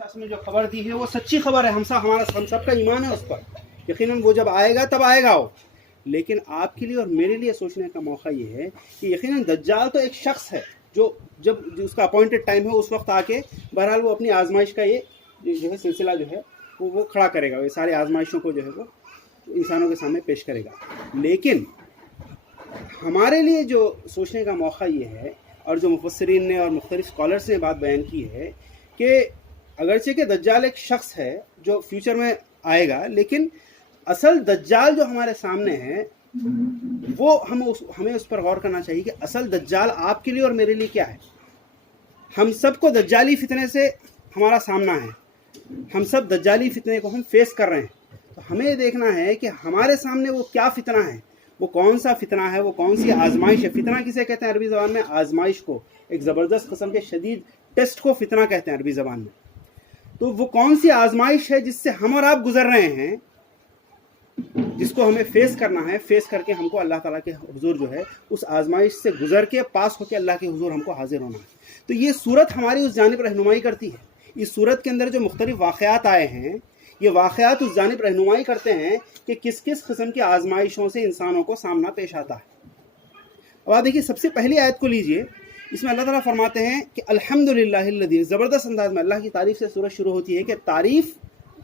میں جو خبر دی ہے وہ سچی خبر ہے، ہم سب کا ایمان ہے اس پر، یقیناً وہ جب آئے گا تب آئے گا وہ. لیکن آپ کے لیے اور میرے لیے سوچنے کا موقع یہ ہے کہ یقیناً دجال تو ایک شخص ہے جو جب اس کا اپوائنٹڈ ٹائم ہے اس وقت آ کے بہرحال وہ اپنی آزمائش کا یہ جو ہے سلسلہ جو ہے وہ کھڑا کرے گا، یہ ساری آزمائشوں کو جو ہے وہ انسانوں کے سامنے پیش کرے گا. لیکن ہمارے لیے جو سوچنے کا موقع یہ ہے، اور جو مفسرین نے اور مختلف اسکالرس نے بات بیان کی ہے کہ اگرچہ کہ دجال ایک شخص ہے جو فیوچر میں آئے گا، لیکن اصل دجال جو ہمارے سامنے ہے وہ ہمیں اس پر غور کرنا چاہیے کہ اصل دجال آپ کے لیے اور میرے لیے کیا ہے. ہم سب کو دجالی فتنے سے ہمارا سامنا ہے، ہم سب دجالی فتنے کو ہم فیس کر رہے ہیں. تو ہمیں یہ دیکھنا ہے کہ ہمارے سامنے وہ کیا فتنہ ہے، وہ کون سا فتنہ ہے، وہ کون سی آزمائش ہے. فتنہ کسے کہتے ہیں عربی زبان میں؟ آزمائش کو، ایک زبردست قسم کے شدید ٹیسٹ کو فتنہ کہتے ہیں عربی زبان میں. تو وہ کون سی آزمائش ہے جس سے ہم اور آپ گزر رہے ہیں، جس کو ہمیں فیس کرنا ہے. فیس کر کے ہم کو اللہ تعالیٰ کے حضور جو ہے اس آزمائش سے گزر کے پاس ہو کے اللہ کے حضور ہم کو حاضر ہونا ہے. تو یہ صورت ہماری اس جانب رہنمائی کرتی ہے. اس صورت کے اندر جو مختلف واقعات آئے ہیں، یہ واقعات اس جانب رہنمائی کرتے ہیں کہ کس کس قسم کی آزمائشوں سے انسانوں کو سامنا پیش آتا ہے. اب آپ دیکھیے، سب سے پہلی آیت کو لیجئے، اس میں اللہ تعالیٰ فرماتے ہیں کہ الحمدللہ الذی، زبردست انداز میں اللہ کی تعریف سے سورت شروع ہوتی ہے کہ تعریف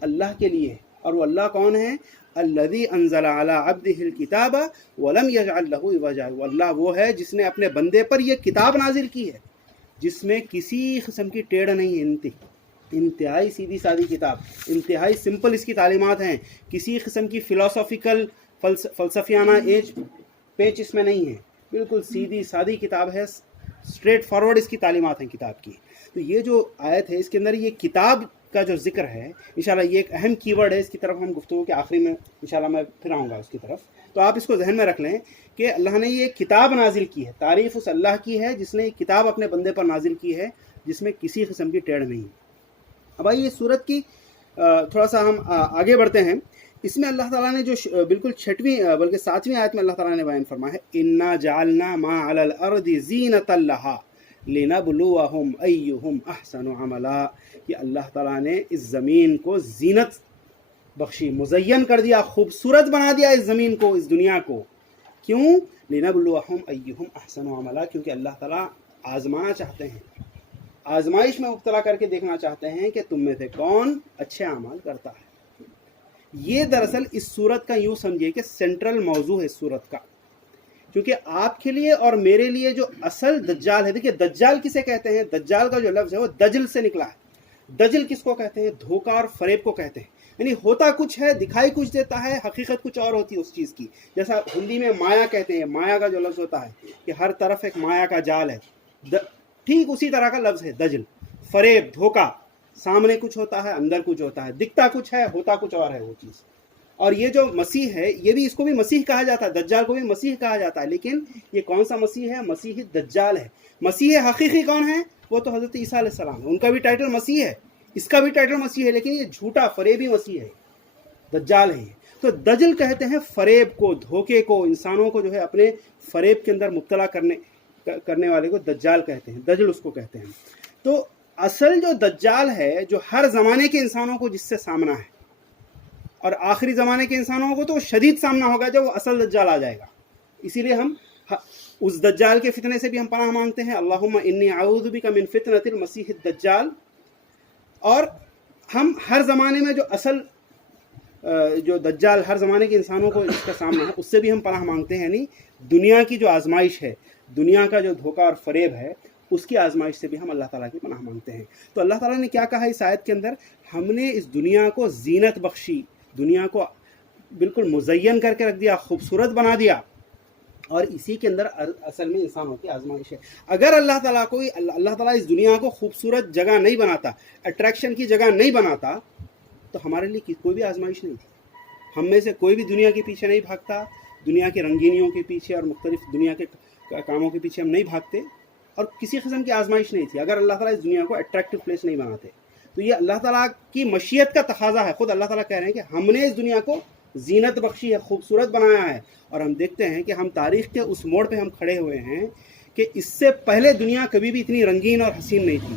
اللہ کے لیے ہے. اور وہ اللہ کون ہے؟ الذی انزل علی عبدہ الکتاب ولم یجعل لہ عوجا. وہ اللہ وہ ہے جس نے اپنے بندے پر یہ کتاب نازل کی ہے جس میں کسی قسم کی ٹیڑھ نہیں ہے. انتہائی سیدھی سادی کتاب، انتہائی سمپل اس کی تعلیمات ہیں. کسی قسم کی فلسفیکل فلسفیانہ ایج پیچ اس میں نہیں ہے. بالکل سیدھی سادی کتاب ہے، اسٹریٹ فارورڈ اس کی تعلیمات ہیں کتاب کی. تو یہ جو آیت ہے اس کے اندر یہ کتاب کا جو ذکر ہے، انشاءاللہ یہ ایک اہم کی ورڈ ہے. اس کی طرف ہم گفتگو کے آخری میں انشاءاللہ میں پھر آؤں گا اس کی طرف. تو آپ اس کو ذہن میں رکھ لیں کہ اللہ نے یہ کتاب نازل کی ہے. تعریف اس اللہ کی ہے جس نے یہ کتاب اپنے بندے پر نازل کی ہے جس میں کسی قسم کی ٹیڑھ نہیں. اب آئیے سورت کی تھوڑا سا ہم آگے بڑھتے ہیں. اس میں اللہ تعالیٰ نے جو بالکل 6ویں بلکہ 7ویں آیت میں اللہ تعالیٰ نے بیان فرمایا ہے انا جعلنا ما علی الارض زینۃ لہا لنبلوہم ایہم احسن عملا. کہ اللہ تعالیٰ نے اس زمین کو زینت بخشی، مزین کر دیا، خوبصورت بنا دیا اس زمین کو، اس دنیا کو. کیوں؟ لنبلوہم ایہم احسن عملا، کیونکہ اللہ تعالیٰ آزمانا چاہتے ہیں، آزمائش میں مبتلا کر کے دیکھنا چاہتے ہیں کہ تم میں سے کون اچھے اعمال کرتا ہے. یہ دراصل اس صورت کا یوں سمجھیے کہ سینٹرل موضوع ہے اس صورت کا. کیونکہ آپ کے لیے اور میرے لیے جو اصل دجال ہے، دیکھیے دجال کسے کہتے ہیں؟ دجال کا جو لفظ ہے وہ دجل سے نکلا ہے. دجل کس کو کہتے ہیں؟ دھوکہ اور فریب کو کہتے ہیں. یعنی ہوتا کچھ ہے، دکھائی کچھ دیتا ہے، حقیقت کچھ اور ہوتی ہے اس چیز کی. جیسا ہندی میں مایا کہتے ہیں، مایا کا جو لفظ ہوتا ہے کہ ہر طرف ایک مایا کا جال ہے، ٹھیک اسی طرح کا لفظ ہے دجل. فریب، دھوکہ، سامنے کچھ ہوتا ہے اندر کچھ ہوتا ہے، دکھتا کچھ ہے ہوتا کچھ اور ہے وہ چیز. اور یہ جو مسیح ہے، یہ بھی اس کو بھی مسیح کہا جاتا ہے، دجال کو بھی مسیح کہا جاتا ہے. لیکن یہ کون سا مسیح ہے؟ مسیح دجال ہے. مسیح حقیقی کون ہے؟ وہ تو حضرت عیسیٰ علیہ السلام ہے. ان کا بھی ٹائٹل مسیح ہے، اس کا بھی ٹائٹل مسیح ہے، لیکن یہ جھوٹا فریبی مسیح ہے، دجال ہے. تو دجل کہتے ہیں فریب کو، دھوکے کو، انسانوں کو جو ہے اپنے فریب کے اندر مبتلا کرنے والے کو دجال کہتے ہیں، دجل اس کو کہتے ہیں. تو اصل جو دجال ہے، جو ہر زمانے کے انسانوں کو جس سے سامنا ہے، اور آخری زمانے کے انسانوں کو تو شدید سامنا ہوگا جب وہ اصل دجال آ جائے گا. اسی لیے ہم اس دجال کے فتنے سے بھی ہم پناہ مانگتے ہیں، اللہم انی اعوذ بک من فتنۃ المسیح الدجال. اور ہم ہر زمانے میں جو اصل جو دجال ہر زمانے کے انسانوں کو اس کا سامنا ہے اس سے بھی ہم پناہ مانگتے ہیں. یعنی دنیا کی جو آزمائش ہے، دنیا کا جو دھوکہ اور فریب ہے، اس کی آزمائش سے بھی ہم اللہ تعالیٰ کی پناہ مانگتے ہیں. تو اللہ تعالیٰ نے کیا کہا اس آیت کے اندر؟ ہم نے اس دنیا کو زینت بخشی، دنیا کو بالکل مزین کر کے رکھ دیا، خوبصورت بنا دیا، اور اسی کے اندر اصل میں انسانوں کی آزمائش ہے. اگر اللہ تعالیٰ اس دنیا کو خوبصورت جگہ نہیں بناتا، اٹریکشن کی جگہ نہیں بناتا، تو ہمارے لیے کوئی بھی آزمائش نہیں تھی. ہم میں سے کوئی بھی دنیا کے پیچھے نہیں بھاگتا، دنیا کی رنگینیوں کے پیچھے اور مختلف دنیا کے کاموں کے پیچھے ہم نہیں بھاگتے، اور کسی قسم کی آزمائش نہیں تھی اگر اللہ تعالیٰ اس دنیا کو اٹریکٹیو پلیس نہیں بناتے. تو یہ اللہ تعالیٰ کی مشیت کا تقاضا ہے. خود اللہ تعالیٰ کہہ رہے ہیں کہ ہم نے اس دنیا کو زینت بخشی ہے، خوبصورت بنایا ہے. اور ہم دیکھتے ہیں کہ ہم تاریخ کے اس موڑ پہ ہم کھڑے ہوئے ہیں کہ اس سے پہلے دنیا کبھی بھی اتنی رنگین اور حسین نہیں تھی.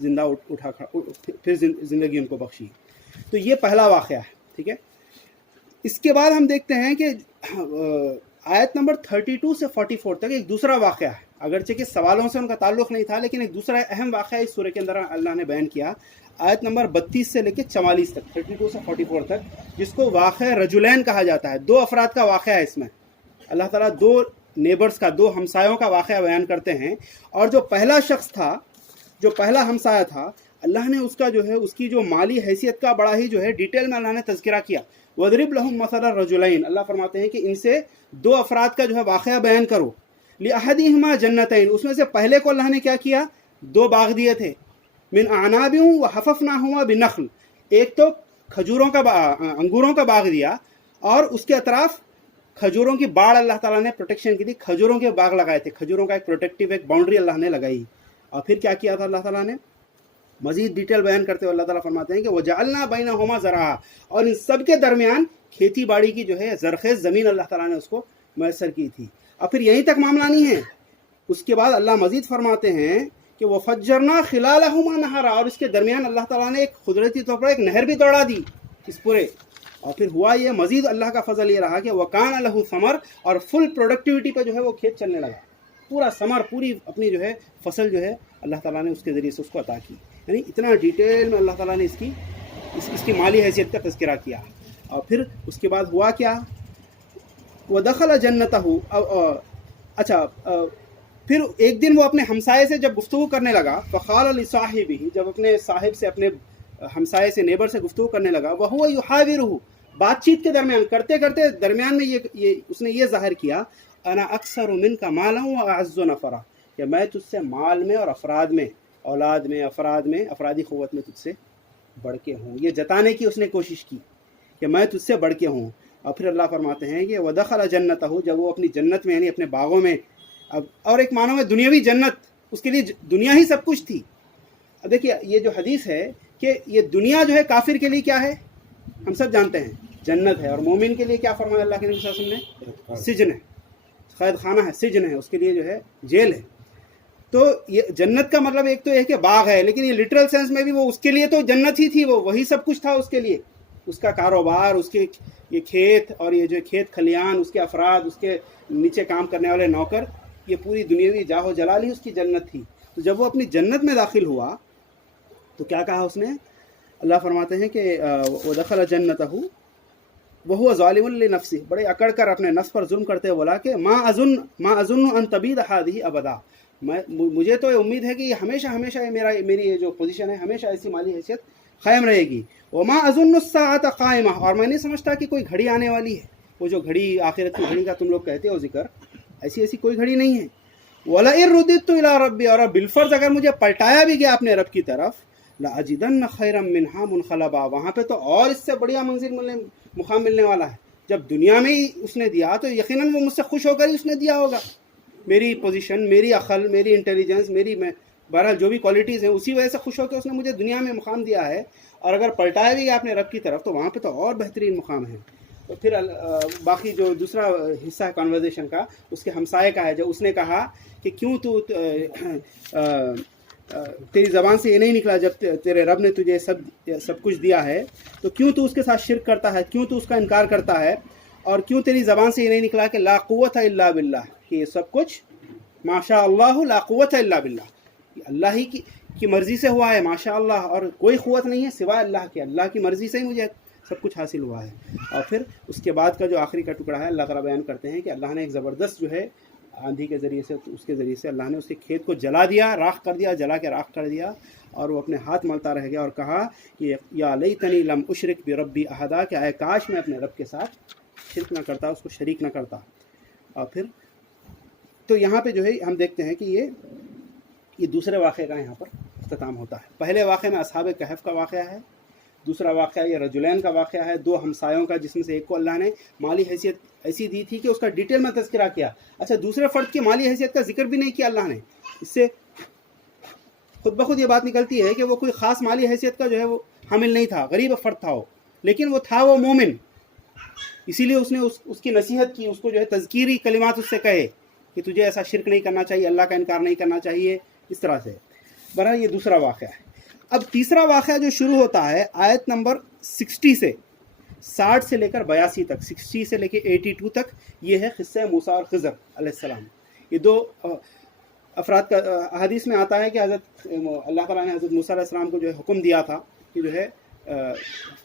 زندہ پھر زندگی ان کو بخشی. تو یہ پہلا واقعہ ہے. ٹھیک ہے. اس کے بعد ہم دیکھتے ہیں کہ آیت نمبر 32 سے 44 تک ایک دوسرا واقعہ ہے. اگرچہ کہ سوالوں سے ان کا تعلق نہیں تھا، لیکن ایک دوسرا اہم واقعہ اس سورہ کے اندر اللہ نے بیان کیا. آیت نمبر 32 سے لے کے 44 تک، 32 سے 44 تک، جس کو واقعہ رجلین کہا جاتا ہے. دو افراد کا واقعہ ہے. اس میں اللہ تعالیٰ دو نیبرز کا، دو ہمسایوں کا واقعہ بیان کرتے ہیں. اور جو پہلا شخص تھا، جو پہلا ہمسایہ تھا، اللہ نے اس کا جو ہے اس کی جو مالی حیثیت کا بڑا ہی جو ہے ڈیٹیل میں اللہ نے تذکرہ کیا. وَضْرِبْ لَهُمْ مَثَلَ الرَّجُلَيْنِ، اللہ فرماتے ہیں کہ ان سے دو افراد کا جو ہے واقعہ بیان کرو. لِأَحَدِهِمَا جَنَّتَيْنِ، اس میں سے پہلے کو اللہ نے کیا کیا؟ دو باغ دیے تھے. مِنْ أَعْنَابٍ وَحَفَفْنَاهُمَا بِالنَّخْلِ، ایک تو کھجوروں کا انگوروں کا باغ دیا، اور اس کے اطراف کھجوروں کی باڑ اللہ تعالیٰ نے پروٹیکشن کی تھی، کھجوروں کے باغ لگائے تھے. کھجوروں کا ایک پروٹیکٹیو ایک باؤنڈری اللہ نے لگائی. اور پھر کیا کیا تھا اللہ تعالیٰ نے؟ مزید ڈیٹیل بیان کرتے ہوئے اللہ تعالیٰ فرماتے ہیں کہ وَجَعَلْنَا بَيْنَهُمَا زَرْعًا، اور ان سب کے درمیان کھیتی باڑی کی جو ہے زرخیز زمین اللہ تعالیٰ نے اس کو میسر کی تھی. اور پھر یہیں تک معاملہ نہیں ہے. اس کے بعد اللہ مزید فرماتے ہیں کہ وَفَجَّرْنَا خِلَالَهُمَا نَهَرًا، اور اس کے درمیان اللہ تعالیٰ نے ایک قدرتی طور پر ایک نہر بھی دوڑا دی اس پورے. اور پھر ہوا یہ، مزید اللہ کا فضل یہ رہا کہ وَكَانَ لَهُ ثَمَرٌ، اور فل پروڈکٹیوٹی پہ جو ہے وہ کھیت چلنے لگا. پورا ثمر، پوری اپنی جو ہے فصل جو ہے اللہ تعالیٰ نے اس کے ذریعے سے اس کو عطا کی. یعنی اتنا ڈیٹیل میں اللہ تعالیٰ نے اس کی مالی حیثیت کا تذکرہ کیا. اور پھر اس کے بعد ہوا کیا؟ وَدَخَلَ جَنَّتَهُ، اچھا پھر ایک دن وہ اپنے ہمسائے سے جب گفتگو کرنے لگا، فَقَالَ لِصَاحِبِهِ، جب اپنے صاحب سے، اپنے ہمسائے سے، نیبر سے گفتگو کرنے لگا، وَهُوَ يُحَاوِرُهُ، بات چیت کے درمیان کرتے کرتے درمیان میں اس نے یہ ظاہر کیا، أَنَا أَكْثَرُ مِنْكَ مَالًا وَأَعَزُّ نَفَرًا، کہ میں تجھ سے مال میں اور افراد میں، اولاد میں، افرادی قوت میں تجھ سے بڑھ کے ہوں. یہ جتانے کی اس نے کوشش کی کہ میں تجھ سے بڑھ کے ہوں. اور پھر اللہ فرماتے ہیں کہ وَدَخَلَ جَنَّتَهُ، جب وہ اپنی جنت میں، یعنی اپنے باغوں میں، اور ایک معنوں میں دنیاوی جنت، اس کے لیے دنیا ہی سب کچھ تھی. اب دیکھیے یہ جو حدیث ہے کہ یہ دنیا جو ہے کافر کے لیے کیا ہے، ہم سب جانتے ہیں جنت ہے، اور مومن کے لیے کیا فرمایا اللہ کے نبی صلی اللہ علیہ وسلم نے؟ سجن ہے، قید خانہ ہے، سجن ہے، اس کے لیے جو ہے جیل ہے. تو یہ جنت کا مطلب ایک تو یہ کہ باغ ہے، لیکن یہ لٹرل سینس میں بھی وہ اس کے لیے تو جنت ہی تھی، وہی سب کچھ تھا اس کے لیے. اس کا کاروبار، اس کے یہ کھیت، اور یہ جو کھیت کھلیان، اس کے افراد، اس کے نیچے کام کرنے والے نوکر، یہ پوری دنیاوی جاہ و جلال ہی اس کی جنت تھی. تو جب وہ اپنی جنت میں داخل ہوا تو کیا کہا اس نے؟ اللہ فرماتے ہیں کہ وَدَخَلَ جَنَّتَهُ وَهُوَ ظَالِمٌ لِنَفْسِهِ، بڑے اکڑ کر اپنے نفس پر ظلم کرتے ہوئے بولا کہ ما اظن ان تبید هذه ابدا، مجھے تو یہ امید ہے کہ یہ ہمیشہ میری یہ جو پوزیشن ہے ہمیشہ ایسی مالی حیثیت قائم رہے گی. وما اظن الساعة قائمہ، اور میں نہیں سمجھتا کہ کوئی گھڑی آنے والی ہے. وہ جو گھڑی، آخرت کی گھڑی کا تم لوگ کہتے ہو ذکر، ایسی کوئی گھڑی نہیں ہے. وَلَئِن رُدِدتُّ إِلَىٰ رَبِّي، اور بالفرض اگر مجھے پلٹایا بھی گیا اپنے رب کی طرف، لَأَجِدَنَّ خَيْرًا مِّنْهَا مُنْقَلَبًا، وہاں پہ تو اور اس سے بڑھیا منزل مقام ملنے والا ہے. جب دنیا میں ہی اس نے دیا تو یقیناً وہ مجھ سے خوش ہو کر ہی اس نے دیا ہوگا. میری پوزیشن، میری عقل، میری انٹیلیجنس، بہرحال جو بھی کوالٹیز ہیں، اسی وجہ سے خوش ہو کے اس نے مجھے دنیا میں مقام دیا ہے. اور اگر پلٹایا بھی گیا اپنے رب کی طرف تو وہاں پہ تو اور بہترین مقام ہے. تو پھر باقی جو دوسرا حصہ ہے کانورزیشن کا، اس کے ہمسائے کا ہے، جو اس نے کہا کہ کیوں تو تیری زبان سے یہ نہیں نکلا جب تیرے رب نے تجھے سب کچھ دیا ہے، تو کیوں تو اس کے ساتھ شرک کرتا ہے، کیوں تو اس کا انکار کرتا ہے، اور کیوں تیری زبان سے یہ نہیں نکلا کہ لا قوت الا باللہ، کہ یہ سب کچھ ماشاء اللہ لا قوت الا باللہ، اللہ ہی کی مرضی سے ہوا ہے، ماشاء اللہ، اور کوئی قوت نہیں ہے سوائے اللہ کے، اللہ کی مرضی سے ہی مجھے سب کچھ حاصل ہوا ہے. اور پھر اس کے بعد کا جو آخری کا ٹکڑا ہے، اللہ تعالیٰ بیان کرتے ہیں کہ اللہ نے ایک زبردست جو ہے آندھی کے ذریعے سے، اس کے ذریعے سے اللہ نے اس کے کھیت کو جلا دیا، راکھ کر دیا، جلا کے راکھ کر دیا، اور وہ اپنے ہاتھ ملتا رہ گیا اور کہا کہ یا لیتنی لم اشرک بربی احدا، کہ اے کاش میں اپنے رب کے ساتھ شرک نہ کرتا، اس کو شریک نہ کرتا. اور پھر تو یہاں پہ جو ہے ہم دیکھتے ہیں کہ یہ دوسرے واقعے کا یہاں پر اختتام ہوتا ہے. پہلے واقعے میں اصحاب کہف کا واقعہ ہے، دوسرا واقعہ یہ رجلین کا واقعہ ہے، دو ہمسایوں کا، جس میں سے ایک کو اللہ نے مالی حیثیت ایسی دی تھی کہ اس کا ڈیٹیل میں تذکرہ کیا. اچھا، دوسرے فرد کی مالی حیثیت کا ذکر بھی نہیں کیا اللہ نے. اس سے خود بخود یہ بات نکلتی ہے کہ وہ کوئی خاص مالی حیثیت کا جو ہے وہ حامل نہیں تھا، غریب فرد تھا وہ، لیکن وہ تھا وہ مومن، اسی لیے اس نے اس کی نصیحت کی، اس کو جو ہے تذکیری کلمات اس سے کہے کہ تجھے ایسا شرک نہیں کرنا چاہیے، اللہ کا انکار نہیں کرنا چاہیے، اس طرح سے. بہرحال یہ دوسرا واقعہ ہے. اب تیسرا واقعہ جو شروع ہوتا ہے آیت نمبر 60 سے لے کر 82 تک، 60 سے لے کے 82 تک، یہ ہے قصہ موسیٰ اور خضر علیہ السلام. یہ دو افراد کا حدیث میں آتا ہے کہ حضرت اللہ تعالیٰ نے حضرت موسیٰ علیہ السلام کو جو ہے حکم دیا تھا کہ جو ہے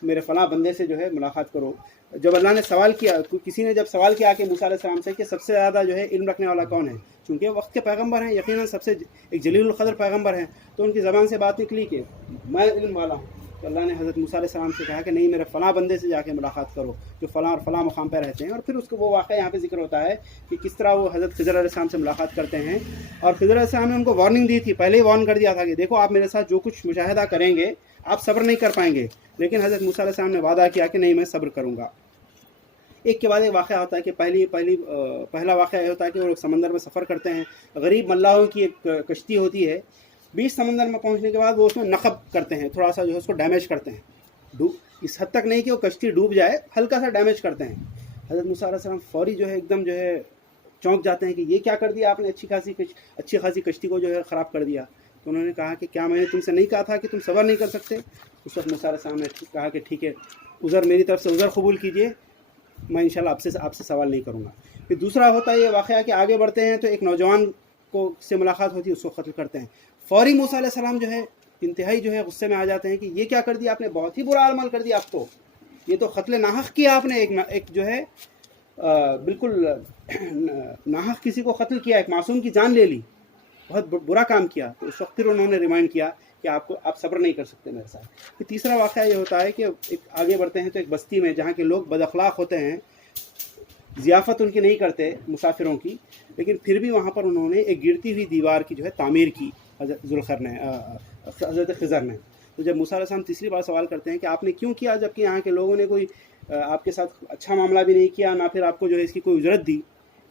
میرے فلاں بندے سے جو ہے ملاقات کرو. جب اللہ نے سوال کیا، کسی نے جب سوال کیا کہ موسیٰ علیہ السلام سے کہ سب سے زیادہ جو ہے علم رکھنے والا کون ہے، چونکہ وقت کے پیغمبر ہیں، یقیناً سب سے ایک جلیل القدر پیغمبر ہیں، تو ان کی زبان سے بات نکلی کہ میں علم والا ہوں. تو اللہ نے حضرت موسیٰ علیہ السلام سے کہا کہ نہیں، میرے فلاں بندے سے جا کے ملاقات کرو جو فلاں اور فلاں مقام پہ رہتے ہیں. اور پھر اس کو وہ واقعہ یہاں پہ ذکر ہوتا ہے کہ کس طرح وہ حضرت خضر علیہ السلام سے ملاقات کرتے ہیں. اور خضر علیہ السلام نے ان کو وارننگ دی تھی، پہلے ہی وارن کر دیا تھا کہ دیکھو آپ میرے ساتھ جو کچھ مشاہدہ کریں گے آپ صبر نہیں کر پائیں گے. لیکن حضرت موسیٰ علیہ السلام نے وعدہ کیا کہ نہیں، میں صبر کروں گا. ایک کے بعد ایک واقعہ ہوتا ہے کہ پہلا واقعہ یہ ہوتا ہے کہ وہ لوگ سمندر میں سفر کرتے ہیں. غریب ملاحوں کی ایک کشتی ہوتی ہے، بیچ سمندر میں پہنچنے کے بعد وہ اس میں نقب کرتے ہیں، تھوڑا سا جو ہے اس کو ڈیمیج کرتے ہیں. اس حد تک نہیں کہ وہ کشتی ڈوب جائے، ہلکا سا ڈیمیج کرتے ہیں. حضرت موسیٰ علیہ السلام فوری جو ہے ایک دم جو ہے چونک جاتے ہیں کہ یہ کیا کر دیا آپ نے، اچھی خاصی کشتی کو جو ہے خراب کر دیا. تو انہوں نے کہا کہ کیا میں نے تم سے نہیں کہا تھا کہ تم صبر نہیں کر سکتے. اس وقت موسیٰ علیہ السلام نے کہا کہ ٹھیک ہے، عذر میری طرف سے عذر قبول کیجئے، میں انشاءاللہ آپ سے سوال نہیں کروں گا. پھر دوسرا ہوتا ہے یہ واقعہ کہ آگے بڑھتے ہیں تو ایک نوجوان کو سے ملاقات ہوتی ہے، اس کو قتل کرتے ہیں. فوری موسیٰ علیہ السلام جو ہے انتہائی جو ہے غصے میں آ جاتے ہیں کہ یہ کیا کر دیا آپ نے، بہت ہی برا عمل کر دیا آپ تو، یہ تو قتل ناحق کیا آپ نے، ایک جو ہے بالکل ناحق کسی کو قتل کیا، ایک معصوم کی جان لے لی، بہت برا کام کیا. تو اس وقت پھر انہوں نے ریمائنڈ کیا کہ آپ صبر نہیں کر سکتے میرے ساتھ. پھر تیسرا واقعہ یہ ہوتا ہے کہ ایک آگے بڑھتے ہیں تو ایک بستی میں جہاں کے لوگ بد اخلاق ہوتے ہیں، ضیافت ان کی نہیں کرتے مسافروں کی، لیکن پھر بھی وہاں پر انہوں نے ایک گرتی ہوئی دیوار کی جو ہے تعمیر کی حضرت خضر نے. تو جب موسیٰ علیہ السلام تیسری بار سوال کرتے ہیں کہ آپ نے کیوں کیا، جبکہ یہاں کے لوگوں نے کوئی آپ کے ساتھ اچھا معاملہ بھی نہیں کیا، نہ پھر آپ کو جو ہے اس کی کوئی اجرت دی،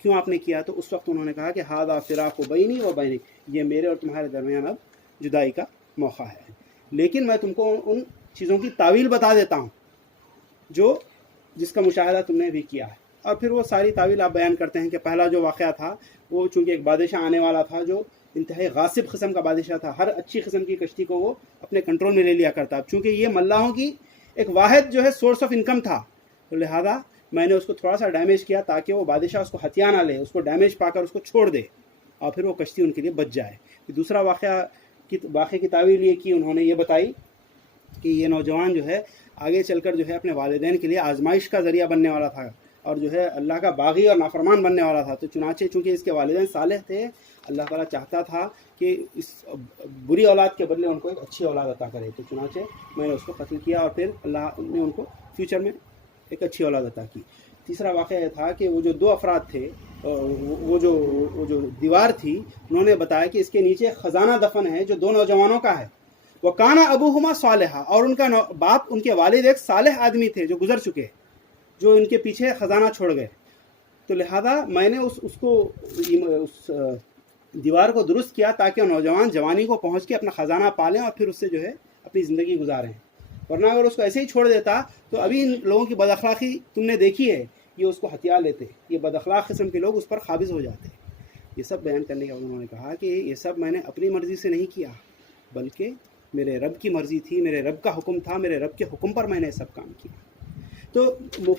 کیوں آپ نے کیا؟ تو اس وقت انہوں نے کہا کہ ھذا فراق بینی و بینک، یہ میرے اور تمہارے درمیان اب جدائی کا موقع ہے. لیکن میں تم کو ان چیزوں کی تعویل بتا دیتا ہوں جس کا مشاہدہ تم نے بھی کیا ہے. اور پھر وہ ساری تعویل آپ بیان کرتے ہیں کہ پہلا جو واقعہ تھا وہ چونکہ ایک بادشاہ آنے والا تھا جو انتہائی غاصب قسم کا بادشاہ تھا، ہر اچھی قسم کی کشتی کو وہ اپنے کنٹرول میں لے لیا کرتا. چونکہ یہ ملاحوں کی ایک واحد جو ہے سورس آف انکم تھا، تو لہذا میں نے اس کو تھوڑا سا ڈیمیج کیا تاکہ وہ بادشاہ اس کو ہتھیا نہ لے، اس کو ڈیمیج پا کر اس کو چھوڑ دے اور پھر وہ کشتی ان کے لیے بچ جائے. دوسرا واقعے کی تعویل یہ کی، انہوں نے یہ بتائی کہ یہ نوجوان جو ہے آگے چل کر جو ہے اپنے والدین کے لیے آزمائش کا ذریعہ بننے والا تھا اور جو ہے اللہ کا باغی اور نافرمان بننے والا تھا. تو چنانچہ چونکہ اس کے والدین صالح تھے، اللہ تعالیٰ چاہتا تھا کہ اس بری اولاد کے بدلے ان کو ایک اچھی اولاد عطا کرے. تو چنانچہ میں نے اس کو قتل کیا اور پھر اللہ نے ان کو فیوچر میں ایک اچھی اولاد عطا کی. تیسرا واقعہ یہ تھا کہ وہ جو دو افراد تھے، وہ جو دیوار تھی، انہوں نے بتایا کہ اس کے نیچے خزانہ دفن ہے جو دو نوجوانوں کا ہے. وَكَانَ أَبُوهُمَا صَالِحًا، اور ان کا باپ، ان کے والد ایک صالح آدمی تھے جو گزر چکے، جو ان کے پیچھے خزانہ چھوڑ گئے. تو لہذا میں نے اس دیوار کو درست کیا تاکہ نوجوان جوانی کو پہنچ کے اپنا خزانہ پالیں اور پھر اس سے جو ہے اپنی زندگی گزاریں. ورنہ اگر اس کو ایسے ہی چھوڑ دیتا تو ابھی ان لوگوں کی بد اخلاقی تم نے دیکھی ہے، یہ اس کو ہتھیار لیتے، یہ بد اخلاق قسم کے لوگ اس پر قابض ہو جاتے. یہ سب بیان کرنے کے بعد انہوں نے کہا کہ یہ سب میں نے اپنی مرضی سے نہیں کیا، بلکہ میرے رب کی مرضی تھی، میرے رب کا حکم تھا، میرے رب کے حکم پر میں نے سب کام کیا. تو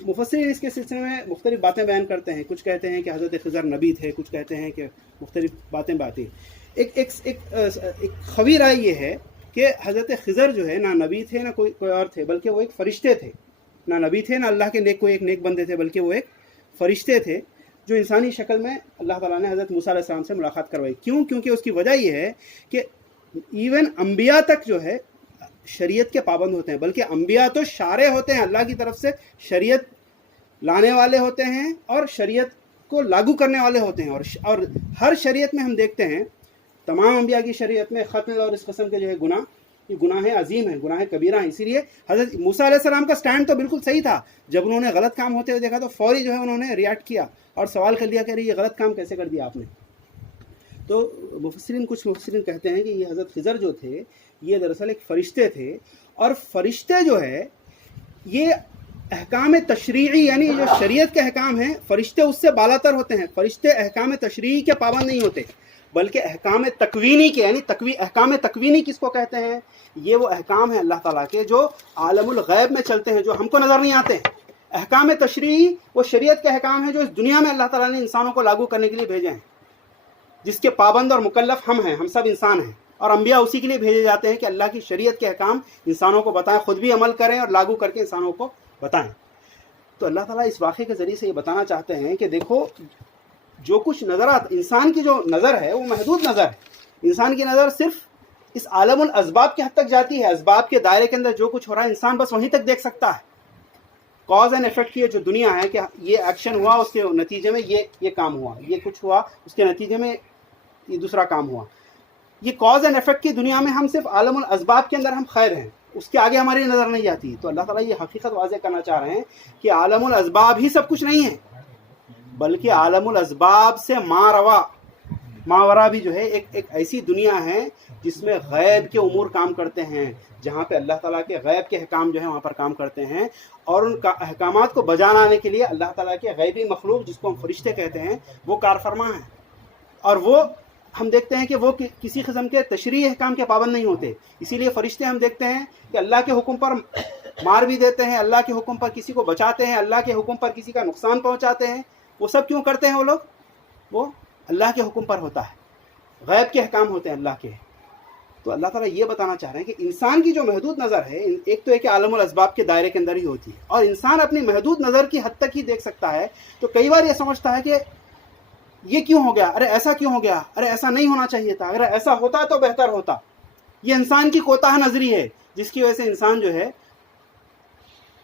مفسرین اس کے سلسلے میں مختلف باتیں بیان کرتے ہیں. کچھ کہتے ہیں کہ حضرت خضر نبی تھے، کچھ کہتے ہیں کہ مختلف باتیں. ایک خوی رائے یہ ہے کہ حضرت خضر جو ہے نہ نبی تھے نہ کوئی اور تھے، بلکہ وہ ایک فرشتے تھے. نہ نبی تھے نہ اللہ کے کوئی ایک نیک بندے تھے، بلکہ وہ ایک فرشتے تھے جو انسانی شکل میں اللہ تعالیٰ نے حضرت موسیٰ علیہ السلام سے ملاقات کروائی. کیوں؟ کیونکہ اس کی وجہ یہ ہے کہ ایون انبیاء تک جو ہے شریعت کے پابند ہوتے ہیں، بلکہ انبیاء تو شارع ہوتے ہیں، اللہ کی طرف سے شریعت لانے والے ہوتے ہیں اور شریعت کو لاگو کرنے والے ہوتے ہیں. اور ہر شریعت میں ہم دیکھتے ہیں، تمام انبیاء کی شریعت میں قتل اور اس قسم کے جو ہے یہ گناہ عظیم ہیں، گناہ کبیرہ ہیں. اسی لیے حضرت موسیٰ علیہ السلام کا سٹینڈ تو بالکل صحیح تھا. جب انہوں نے غلط کام ہوتے ہوئے دیکھا تو فوری جو ہے انہوں نے ریاکٹ کیا اور سوال کر لیا کہ یہ غلط کام کیسے کر دیا آپ نے. تو کچھ مفسرین کہتے ہیں کہ یہ حضرت خضر جو تھے یہ دراصل ایک فرشتے تھے، اور فرشتے جو ہے یہ احکام تشریعی یعنی جو شریعت کے احکام ہیں فرشتے اس سے بالاتر ہوتے ہیں. فرشتے احکام تشریعی کے پابند نہیں ہوتے بلکہ احکام تکوینی کے، یعنی احکام تکوینی کس کو کہتے ہیں؟ یہ وہ احکام ہیں اللہ تعالیٰ کے جو عالم الغیب میں چلتے ہیں، جو ہم کو نظر نہیں آتے ہیں. احکام تشریعی وہ شریعت کے احکام ہیں جو اس دنیا میں اللہ تعالیٰ نے انسانوں کو لاگو کرنے کے لیے بھیجے ہیں، جس کے پابند اور مکلف ہم ہیں، ہم سب انسان ہیں. اور انبیاء اسی کے لیے بھیجے جاتے ہیں کہ اللہ کی شریعت کے احکام انسانوں کو بتائیں، خود بھی عمل کریں اور لاگو کر کے انسانوں کو بتائیں. تو اللہ تعالیٰ اس واقعے کے ذریعے سے یہ بتانا چاہتے ہیں کہ دیکھو جو کچھ نظرات، انسان کی جو نظر ہے وہ محدود نظر ہے. انسان کی نظر صرف اس عالم الاسباب کے حد تک جاتی ہے. اسباب کے دائرے کے اندر جو کچھ ہو رہا ہے انسان بس وہیں تک دیکھ سکتا ہے. کاز اینڈ ایفیکٹ کی جو دنیا ہے کہ یہ ایکشن ہوا اس کے نتیجے میں یہ کام ہوا، یہ کچھ ہوا اس کے نتیجے میں یہ دوسرا کام ہوا. یہ کاز اینڈ ایفیکٹ کی دنیا میں ہم صرف عالم الاسباب کے اندر ہم خیر ہیں، اس کے آگے ہماری نظر نہیں جاتی. تو اللہ تعالیٰ یہ حقیقت واضح کرنا چاہ رہے ہیں کہ عالم الاسباب ہی سب کچھ نہیں ہے، بلکہ عالم الاسباب سے ماورا بھی جو ہے ایک ایسی دنیا ہے جس میں غیب کے امور کام کرتے ہیں، جہاں پہ اللہ تعالیٰ کے غیب کے احکام جو ہے وہاں پر کام کرتے ہیں. اور ان کا احکامات کو بجا لانے کے لیے اللہ تعالیٰ کے غیبی مخلوق جس کو ہم فرشتے کہتے ہیں وہ کار فرما ہیں. اور وہ ہم دیکھتے ہیں کہ وہ کسی قسم کے تشریعی احکام کے پابند نہیں ہوتے. اسی لیے فرشتے ہم دیکھتے ہیں کہ اللہ کے حکم پر مار بھی دیتے ہیں، اللہ کے حکم پر کسی کو بچاتے ہیں، اللہ کے حکم پر کسی کا نقصان پہنچاتے ہیں. وہ سب کیوں کرتے ہیں وہ لوگ؟ وہ اللہ کے حکم پر ہوتا ہے، غیب کے احکام ہوتے ہیں اللہ کے. تو اللہ تعالیٰ یہ بتانا چاہ رہے ہیں کہ انسان کی جو محدود نظر ہے ایک تو ہے کہ عالم الاسباب کے دائرے کے اندر ہی ہوتی ہے، اور انسان اپنی محدود نظر کی حد تک ہی دیکھ سکتا ہے. تو کئی بار یہ سمجھتا ہے کہ یہ کیوں ہو گیا، ارے ایسا کیوں ہو گیا، ارے ایسا نہیں ہونا چاہیے تھا، اگر ایسا ہوتا تو بہتر ہوتا. یہ انسان کی کوتاہ نظری ہے جس کی وجہ سے انسان جو ہے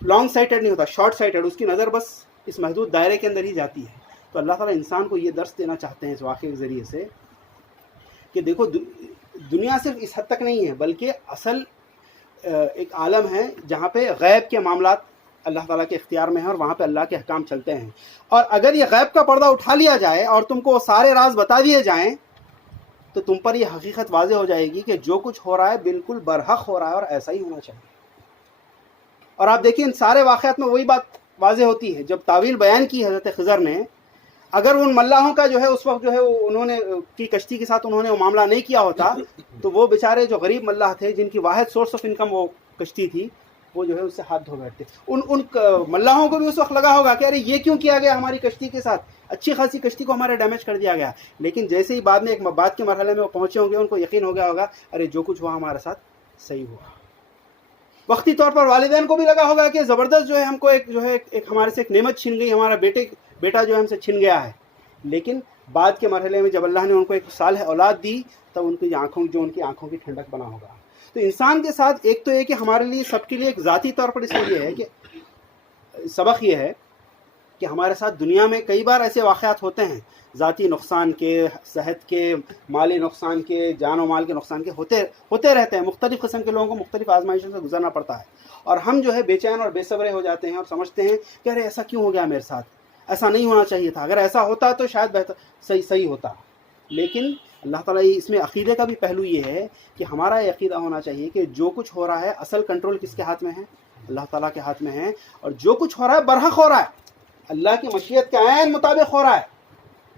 لانگ سائٹڈ نہیں ہوتا، شارٹ سائٹڈ، اس کی نظر بس اس محدود دائرے کے اندر ہی جاتی ہے. تو اللہ تعالیٰ انسان کو یہ درس دینا چاہتے ہیں اس واقعے کے ذریعے سے کہ دیکھو دنیا صرف اس حد تک نہیں ہے، بلکہ اصل ایک عالم ہے جہاں پہ غیب کے معاملات اللہ تعالیٰ کے اختیار میں ہیں اور وہاں پہ اللہ کے احکام چلتے ہیں. اور اگر یہ غیب کا پردہ اٹھا لیا جائے اور تم کو سارے راز بتا دیے جائیں تو تم پر یہ حقیقت واضح ہو جائے گی کہ جو کچھ ہو رہا ہے بالکل برحق ہو رہا ہے اور ایسا ہی ہونا چاہیے. اور آپ دیکھیں ان سارے واقعات میں وہی بات واضح ہوتی ہے. جب تعویل بیان کی حضرت خضر نے، اگر ان ملاحوں کا جو ہے اس وقت جو ہے انہوں نے کی کشتی کے ساتھ انہوں نے وہ معاملہ نہیں کیا ہوتا تو وہ بیچارے جو غریب ملاح تھے جن کی واحد سورس آف انکم وہ کشتی تھی، وہ جو ہے اس سے ہاتھ دھو بیٹھتے. ان ملاحوں کو بھی اس وقت لگا ہوگا کہ ارے یہ کیوں کیا گیا ہماری کشتی کے ساتھ، اچھی خاصی کشتی کو ہمارے ڈیمیج کر دیا گیا. لیکن جیسے ہی بعد میں ایک بات کے مرحلے میں وہ پہنچے ہوں گے ان کو یقین ہو گیا ہوگا ارے جو کچھ ہوا ہمارے ساتھ صحیح ہوا. وقتی طور پر والدین کو بھی لگا ہوگا کہ زبردست جو ہے ہم کو ایک ہمارے سے ایک نعمت چھن گئی، ہمارا بیٹا جو ہے ہم سے چھن گیا ہے. لیکن بعد کے مرحلے میں جب اللہ نے ان کو ایک صالح اولاد دی تب ان کی آنکھوں کی ٹھنڈک بنا ہوگا. تو انسان کے ساتھ ایک تو یہ کہ ہمارے لیے سب کے لیے ایک ذاتی طور پر اس لیے یہ ہے کہ سبق یہ ہے کہ ہمارے ساتھ دنیا میں کئی بار ایسے واقعات ہوتے ہیں ذاتی نقصان کے، صحت کے، مالی نقصان کے، جان و مال کے نقصان کے ہوتے رہتے ہیں. مختلف قسم کے لوگوں کو مختلف آزمائشوں سے گزرنا پڑتا ہے اور ہم جو ہے بے چین اور بے صبرے ہو جاتے ہیں اور سمجھتے ہیں کہ ارے ایسا کیوں ہو گیا میرے ساتھ، ایسا نہیں ہونا چاہیے تھا، اگر ایسا ہوتا تو شاید بہتر صحیح ہوتا. لیکن اللہ تعالیٰ اس میں عقیدے کا بھی پہلو یہ ہے کہ ہمارا یہ عقیدہ ہونا چاہیے کہ جو کچھ ہو رہا ہے اصل کنٹرول کس کے ہاتھ میں ہے؟ اللہ تعالیٰ کے ہاتھ میں ہے. اور جو کچھ ہو رہا ہے برحق ہو رہا ہے، اللہ کی مشیت کے عین مطابق ہو رہا ہے،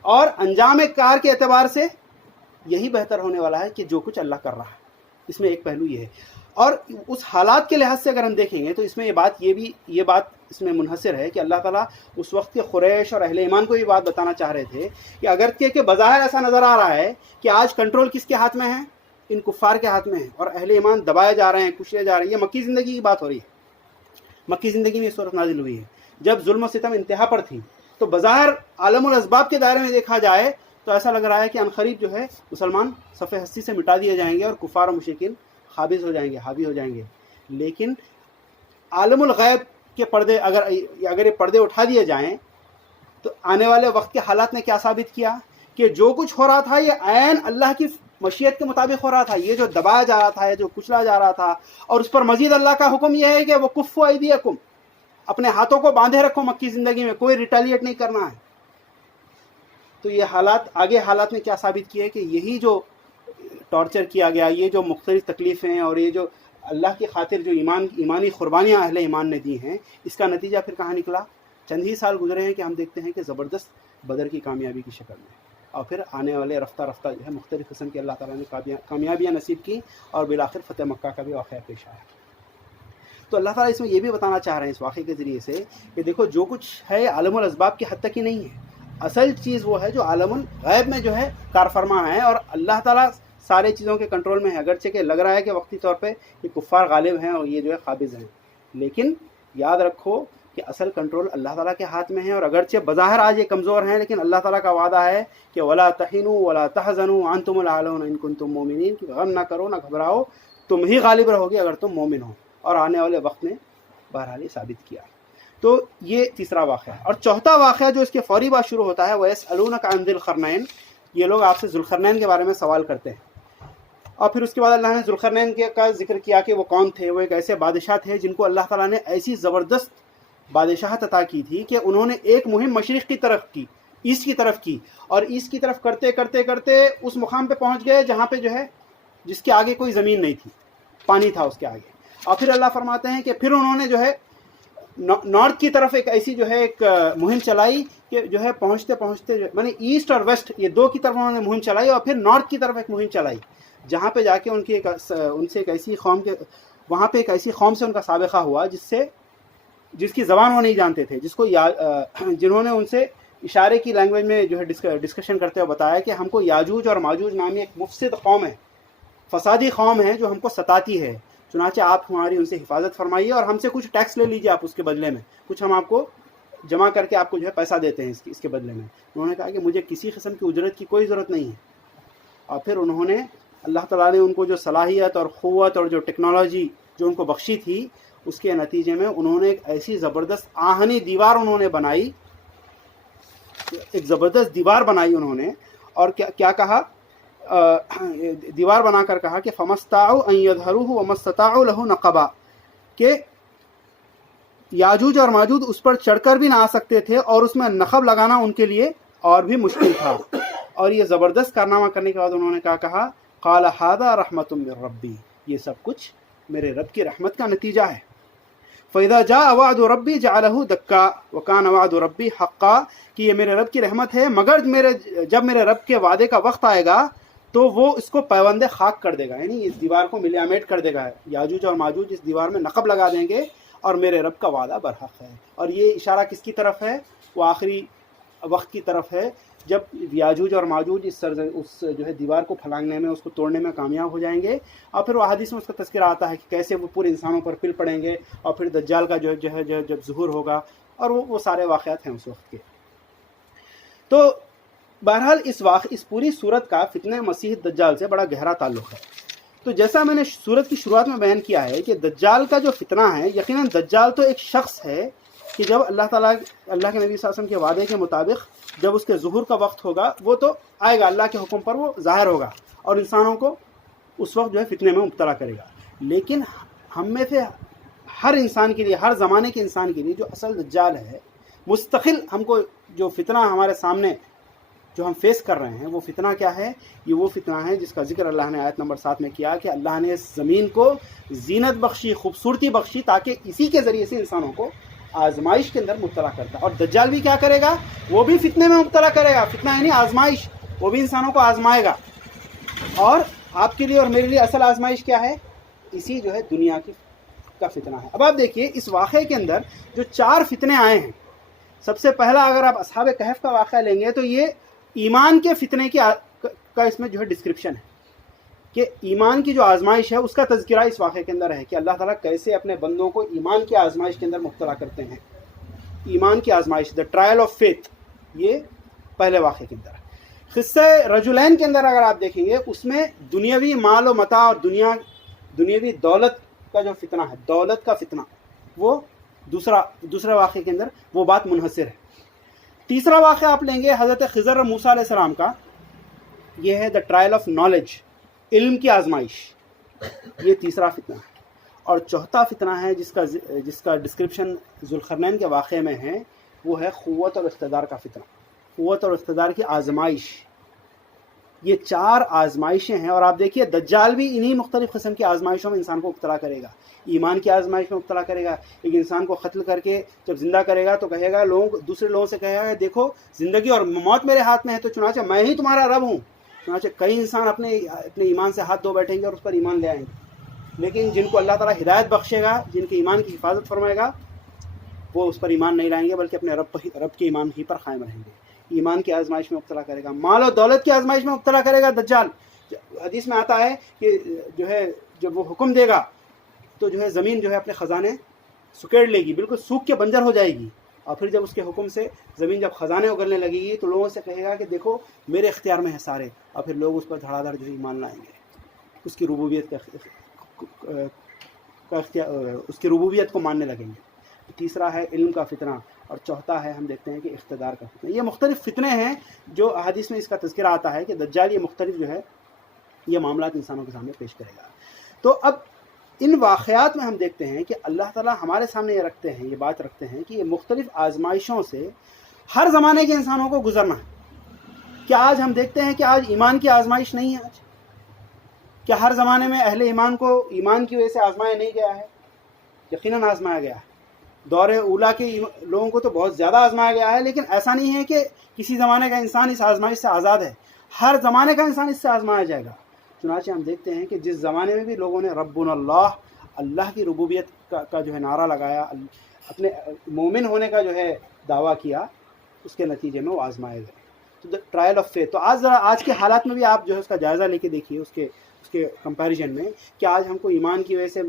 اور انجام کار کے اعتبار سے یہی بہتر ہونے والا ہے کہ جو کچھ اللہ کر رہا ہے. اس میں ایک پہلو یہ ہے. اور اس حالات کے لحاظ سے اگر ہم دیکھیں گے تو اس میں یہ بات اس میں منحصر ہے کہ اللہ تعالیٰ اس وقت کے قریش اور اہل ایمان کو یہ بات بتانا چاہ رہے تھے کہ اگر کہ بظاہر ایسا نظر آ رہا ہے کہ آج کنٹرول کس کے ہاتھ میں ہے؟ ان کفار کے ہاتھ میں ہے، اور اہل ایمان دبائے جا رہے ہیں، کچلے جا رہے ہیں. یہ مکی زندگی کی بات ہو رہی ہے. مکی زندگی میں یہ صورت نازل ہوئی ہے جب ظلم و ستم انتہا پر تھی. تو بظاہر عالم الاسباب کے دائرے میں دیکھا جائے تو ایسا لگ رہا ہے کہ عنقریب جو ہے مسلمان صفحہ ہستی سے مٹا دیے جائیں گے اور کفار و مشرکین قابض ہو جائیں گے، حاوی ہو جائیں گے. لیکن عالم الغیب کے پردے اگر یہ پردے اٹھا دیے جائیں تو آنے والے وقت کے حالات نے کیا ثابت کیا کہ جو کچھ ہو رہا تھا یہ عین اللہ کی مشیت کے مطابق ہو رہا تھا. یہ جو دبایا جا رہا تھا، یہ جو کچلا جا رہا تھا، اور اس پر مزید اللہ کا حکم یہ ہے کہ وہ کفوا ایدیکم، اپنے ہاتھوں کو باندھے رکھو مکی زندگی میں، کوئی ریٹیلیٹ نہیں کرنا ہے. تو یہ حالات نے کیا ثابت کیا ہے کہ یہی جو ٹارچر کیا گیا، یہ جو مختلف تکلیفیں اور یہ جو اللہ کی خاطر جو ایمانی قربانیاں اہل ایمان نے دی ہیں، اس کا نتیجہ پھر کہاں نکلا؟ چند ہی سال گزرے ہیں کہ ہم دیکھتے ہیں کہ زبردست بدر کی کامیابی کی شکل میں، اور پھر آنے والے رفتہ رفتہ جو ہے مختلف قسم کی اللہ تعالیٰ نے کامیابیاں نصیب کی، اور بالآخر فتح مکہ کا بھی واقعہ پیش آیا۔ تو اللہ تعالیٰ اس میں یہ بھی بتانا چاہ رہے ہیں اس واقعے کے ذریعے سے کہ دیکھو جو کچھ ہے عالم الاسباب کی حد تک ہی نہیں ہے، اصل چیز وہ ہے جو عالم الغیب میں جو ہے کار فرما ہے، اور اللہ تعالیٰ سارے چیزوں کے کنٹرول میں ہے، اگرچہ کہ لگ رہا ہے کہ وقتی طور پہ یہ کفار غالب ہیں اور یہ جو ہے قابض ہیں، لیکن یاد رکھو کہ اصل کنٹرول اللہ تعالیٰ کے ہاتھ میں ہے، اور اگرچہ بظاہر آج یہ کمزور ہیں لیکن اللہ تعالیٰ کا وعدہ ہے کہ وَلَا تَهِنُوا وَلَا تَحْزَنُوا وَأَنْتُمُ الْأَعْلَوْنَ إِن كُنتُم مُؤْمِنِينَ، کہ غم نہ کرو نہ گھبراؤ، تم ہی غالب رہو گے اگر تم مومن ہو، اور آنے والے وقت میں بہرحال یہ ثابت کیا۔ تو یہ تیسرا واقعہ ہے۔ اور چوتھا واقعہ جو اس کے فوری بعد شروع ہوتا ہے، وَيَسْأَلُونَكَ عَنِ ذِي الْقَرْنَيْنِ، یہ لوگ آپ سے ذوالقرنین کے بارے میں سوال کرتے ہیں، اور پھر اس کے بعد اللہ نے ذوالقرنین کا ذکر کیا کہ وہ کون تھے۔ وہ ایک ایسے بادشاہ تھے جن کو اللہ تعالیٰ نے ایسی زبردست بادشاہت عطا کی تھی کہ انہوں نے ایک مہم مشرق کی طرف کی، ایسٹ کی طرف کی، اور ایسٹ کی طرف کرتے کرتے کرتے اس مقام پہ پہنچ گئے جہاں پہ جو ہے جس کے آگے کوئی زمین نہیں تھی، پانی تھا اس کے آگے۔ اور پھر اللہ فرماتے ہیں کہ پھر انہوں نے جو ہے نارتھ کی طرف ایک ایسی جو ہے ایک مہم چلائی کہ جو ہے پہنچتے پہنچتے یعنی ایسٹ اور ویسٹ یہ دو کی طرف انہوں نے مہم چلائی، اور پھر نارتھ کی طرف ایک مہم چلائی جہاں پہ جا کے ان سے ایک ایسی قوم کے وہاں پہ ایک ایسی قوم سے ان کا سابقہ ہوا جس کی زبان وہ نہیں جانتے تھے، جنہوں نے ان سے اشارے کی لینگویج میں جو ہے ڈسکشن کرتے ہوئے بتایا کہ ہم کو یاجوج اور ماجوج نامی ایک مفسد قوم ہے، فسادی قوم ہے جو ہم کو ستاتی ہے، چنانچہ آپ ہماری ان سے حفاظت فرمائیے اور ہم سے کچھ ٹیکس لے لیجیے آپ اس کے بدلے میں، کچھ ہم آپ کو جمع کر کے آپ کو جو ہے پیسہ دیتے ہیں اس کے بدلے میں۔ انہوں نے کہا کہ مجھے کسی قسم کی اجرت کی کوئی ضرورت نہیں ہے، اور پھر انہوں نے اللہ تعالیٰ نے ان کو جو صلاحیت اور قوت اور جو ٹیکنالوجی جو ان کو بخشی تھی، اس کے نتیجے میں انہوں نے ایک ایسی زبردست آہنی دیوار انہوں نے بنائی، ایک زبردست دیوار بنائی انہوں نے، اور کیا کہا، دیوار بنا کر کہا کہ فَمَسْتَطَاعُوا أَن يَظْهَرُوهُ وَمَا اسْتَطَاعُوا لَهُ نَقَبًا، کہ یاجوج اور ماجوج اس پر چڑھ کر بھی نہ آ سکتے تھے اور اس میں نقب لگانا ان کے لیے اور بھی مشکل تھا۔ اور یہ زبردست کارنامہ کرنے کے بعد انہوں نے کہا قَالَ هَذَا رَحْمَةٌ مِّن رَّبِّي، یہ سب کچھ میرے رب کی رحمت کا نتیجہ ہے۔ فَإِذَا جَاءَ وَعْدُ رَبِّي جَعَلَهُ دَكًّا وَكَانَ وَعْدُ رَبِّي حَقًّا، کہ یہ میرے رب کی رحمت ہے، مگر جب میرے رب کے وعدے کا وقت آئے گا تو وہ اس کو پیوند خاک کر دے گا، یعنی اس دیوار کو ملیامیٹ کر دے گا، یاجوج اور ماجوج اس دیوار میں نقب لگا دیں گے، اور میرے رب کا وعدہ برحق ہے۔ اور یہ اشارہ کس کی طرف ہے؟ وہ آخری وقت کی طرف ہے، جب یاجوج اور ماجوج اس جو ہے دیوار کو پھلانگنے میں، اس کو توڑنے میں کامیاب ہو جائیں گے، اور پھر وہ حدیث میں اس کا تذکرہ آتا ہے کہ کیسے وہ پورے انسانوں پر پل پڑیں گے، اور پھر دجال کا جو ہے جب ظہور ہوگا، اور وہ سارے واقعات ہیں اس وقت کے۔ تو بہرحال اس پوری صورت کا فتنہ مسیح دجال سے بڑا گہرا تعلق ہے۔ تو جیسا میں نے صورت کی شروعات میں بیان کیا ہے کہ دجال کا جو فتنہ ہے، یقیناً دجال تو ایک شخص ہے کہ جب اللہ کے نبی صلی اللہ علیہ وسلم کے وعدے کے مطابق جب اس کے ظہور کا وقت ہوگا، وہ تو آئے گا، اللہ کے حکم پر وہ ظاہر ہوگا اور انسانوں کو اس وقت جو ہے فتنے میں مبتلا کرے گا۔ لیکن ہم میں سے ہر انسان کے لیے، ہر زمانے کے انسان کے لیے جو اصل دجال ہے، مستقل ہم کو جو فتنہ ہمارے سامنے جو ہم فیس کر رہے ہیں، وہ فتنہ کیا ہے؟ یہ وہ فتنہ ہے جس کا ذکر اللہ نے آیت نمبر 7 میں کیا کہ اللہ نے اس زمین کو زینت بخشی، خوبصورتی بخشی، تاکہ اسی کے ذریعے سے انسانوں کو آزمائش کے اندر مبتلا کرتا ہے۔ اور دجال بھی کیا کرے گا؟ وہ بھی فتنے میں مبتلا کرے گا، فتنہ یعنی آزمائش، وہ بھی انسانوں کو آزمائے گا۔ اور آپ کے لیے اور میرے لیے اصل آزمائش کیا ہے؟ اسی جو ہے دنیا کا فتنہ ہے۔ اب آپ دیکھیے اس واقعے کے اندر جو 4 فتنے آئے ہیں، سب سے پہلا اگر آپ اصحاب کہف کا واقعہ لیں گے تو یہ ایمان کے فتنے کا اس میں جو ہے ڈسکرپشن ہے کہ ایمان کی جو آزمائش ہے اس کا تذکرہ اس واقعے کے اندر ہے کہ اللہ تعالیٰ کیسے اپنے بندوں کو ایمان کی آزمائش کے اندر مبتلا کرتے ہیں۔ ایمان کی آزمائش، دا ٹرائل آف فیتھ، یہ پہلے واقعے کے اندر ہے۔ قصہ رجلین کے اندر اگر آپ دیکھیں گے، اس میں دنیاوی مال و متاع اور دنیاوی دولت کا جو فتنہ ہے، دولت کا فتنہ، وہ دوسرے واقعے کے اندر وہ بات منحصر ہے۔ تیسرا واقعہ آپ لیں گے حضرت خضر اور موسیٰ علیہ السلام کا، یہ ہے دا ٹرائل آف نالج، علم کی آزمائش، یہ تیسرا فتنہ ہے۔ اور چوتھا فتنہ ہے جس کا ڈسکرپشن ذوالقرنین کے واقعے میں ہے، وہ ہے قوت اور اقتدار کا فتنہ، قوت اور اقتدار کی آزمائش۔ یہ 4 آزمائشیں ہیں، اور آپ دیکھیے دجال بھی انہی مختلف قسم کی آزمائشوں میں انسان کو مبتلا کرے گا۔ ایمان کی آزمائش میں مبتلا کرے گا، ایک انسان کو قتل کر کے جب زندہ کرے گا تو کہے گا دوسرے لوگوں سے کہے گا دیکھو زندگی اور موت میرے ہاتھ میں ہے، تو چنانچہ میں ہی تمہارا رب ہوں۔ چنانچہ کئی انسان اپنے ایمان سے ہاتھ دھو بیٹھیں گے اور اس پر ایمان لے آئیں گے، لیکن جن کو اللہ تعالیٰ ہدایت بخشے گا، جن کے ایمان کی حفاظت فرمائے گا، وہ اس پر ایمان نہیں لائیں گے بلکہ اپنے رب کے ایمان ہی پر قائم رہیں گے۔ ایمان کی آزمائش میں مبتلا کرے گا، مال و دولت کی آزمائش میں مبتلا کرے گا دجال۔ حدیث میں آتا ہے کہ جو ہے جب وہ حکم دے گا تو جو ہے زمین جو ہے اپنے خزانے سکیڑ لے گی، بالکل سوکھ کے بنجر ہو جائے گی، اور پھر جب اس کے حکم سے زمین جب خزانے اگلنے لگے گی تو لوگوں سے کہے گا کہ دیکھو میرے اختیار میں ہے سارے، اور پھر لوگ اس پر دھڑا دھڑ جو ہے ایمان لائیں گے، اس کی ربوبیت کو ماننے لگیں گے۔ تیسرا ہے علم کا فتنہ، اور چوتھا ہے ہم دیکھتے ہیں کہ اقتدار کا فتنہ۔ یہ مختلف فتنے ہیں جو احادیث میں اس کا تذکرہ آتا ہے کہ دجال یہ مختلف جو ہے یہ معاملات انسانوں کے سامنے پیش کرے گا۔ تو اب ان واقعات میں ہم دیکھتے ہیں کہ اللہ تعالیٰ ہمارے سامنے یہ رکھتے ہیں، یہ بات رکھتے ہیں کہ یہ مختلف آزمائشوں سے ہر زمانے کے انسانوں کو گزرنا ہے۔ کیا آج ہم دیکھتے ہیں کہ آج ایمان کی آزمائش نہیں ہے؟ آج کیا ہر زمانے میں اہل ایمان کو ایمان کی وجہ سے آزمایا نہیں گیا ہے؟ یقیناً آزمایا گیا ہے۔ دور اولا کے لوگوں کو تو بہت زیادہ آزمایا گیا ہے، لیکن ایسا نہیں ہے کہ کسی زمانے کا انسان اس آزمائش سے آزاد ہے۔ ہر زمانے کا انسان اس سے آزمایا جائے گا۔ چنانچہ ہم دیکھتے ہیں کہ جس زمانے میں بھی لوگوں نے ربنا اللہ کی ربوبیت کا جو ہے نعرہ لگایا، اپنے مومن ہونے کا جو ہے دعویٰ کیا، اس کے نتیجے میں وہ آزمائے گئے۔ تو ٹرائل آف فیتھ، تو آج کے حالات میں بھی آپ جو ہے اس کا جائزہ لے کے دیکھیے، اس کے کمپیریزن میں کہ آج ہم کو ایمان کی وجہ سے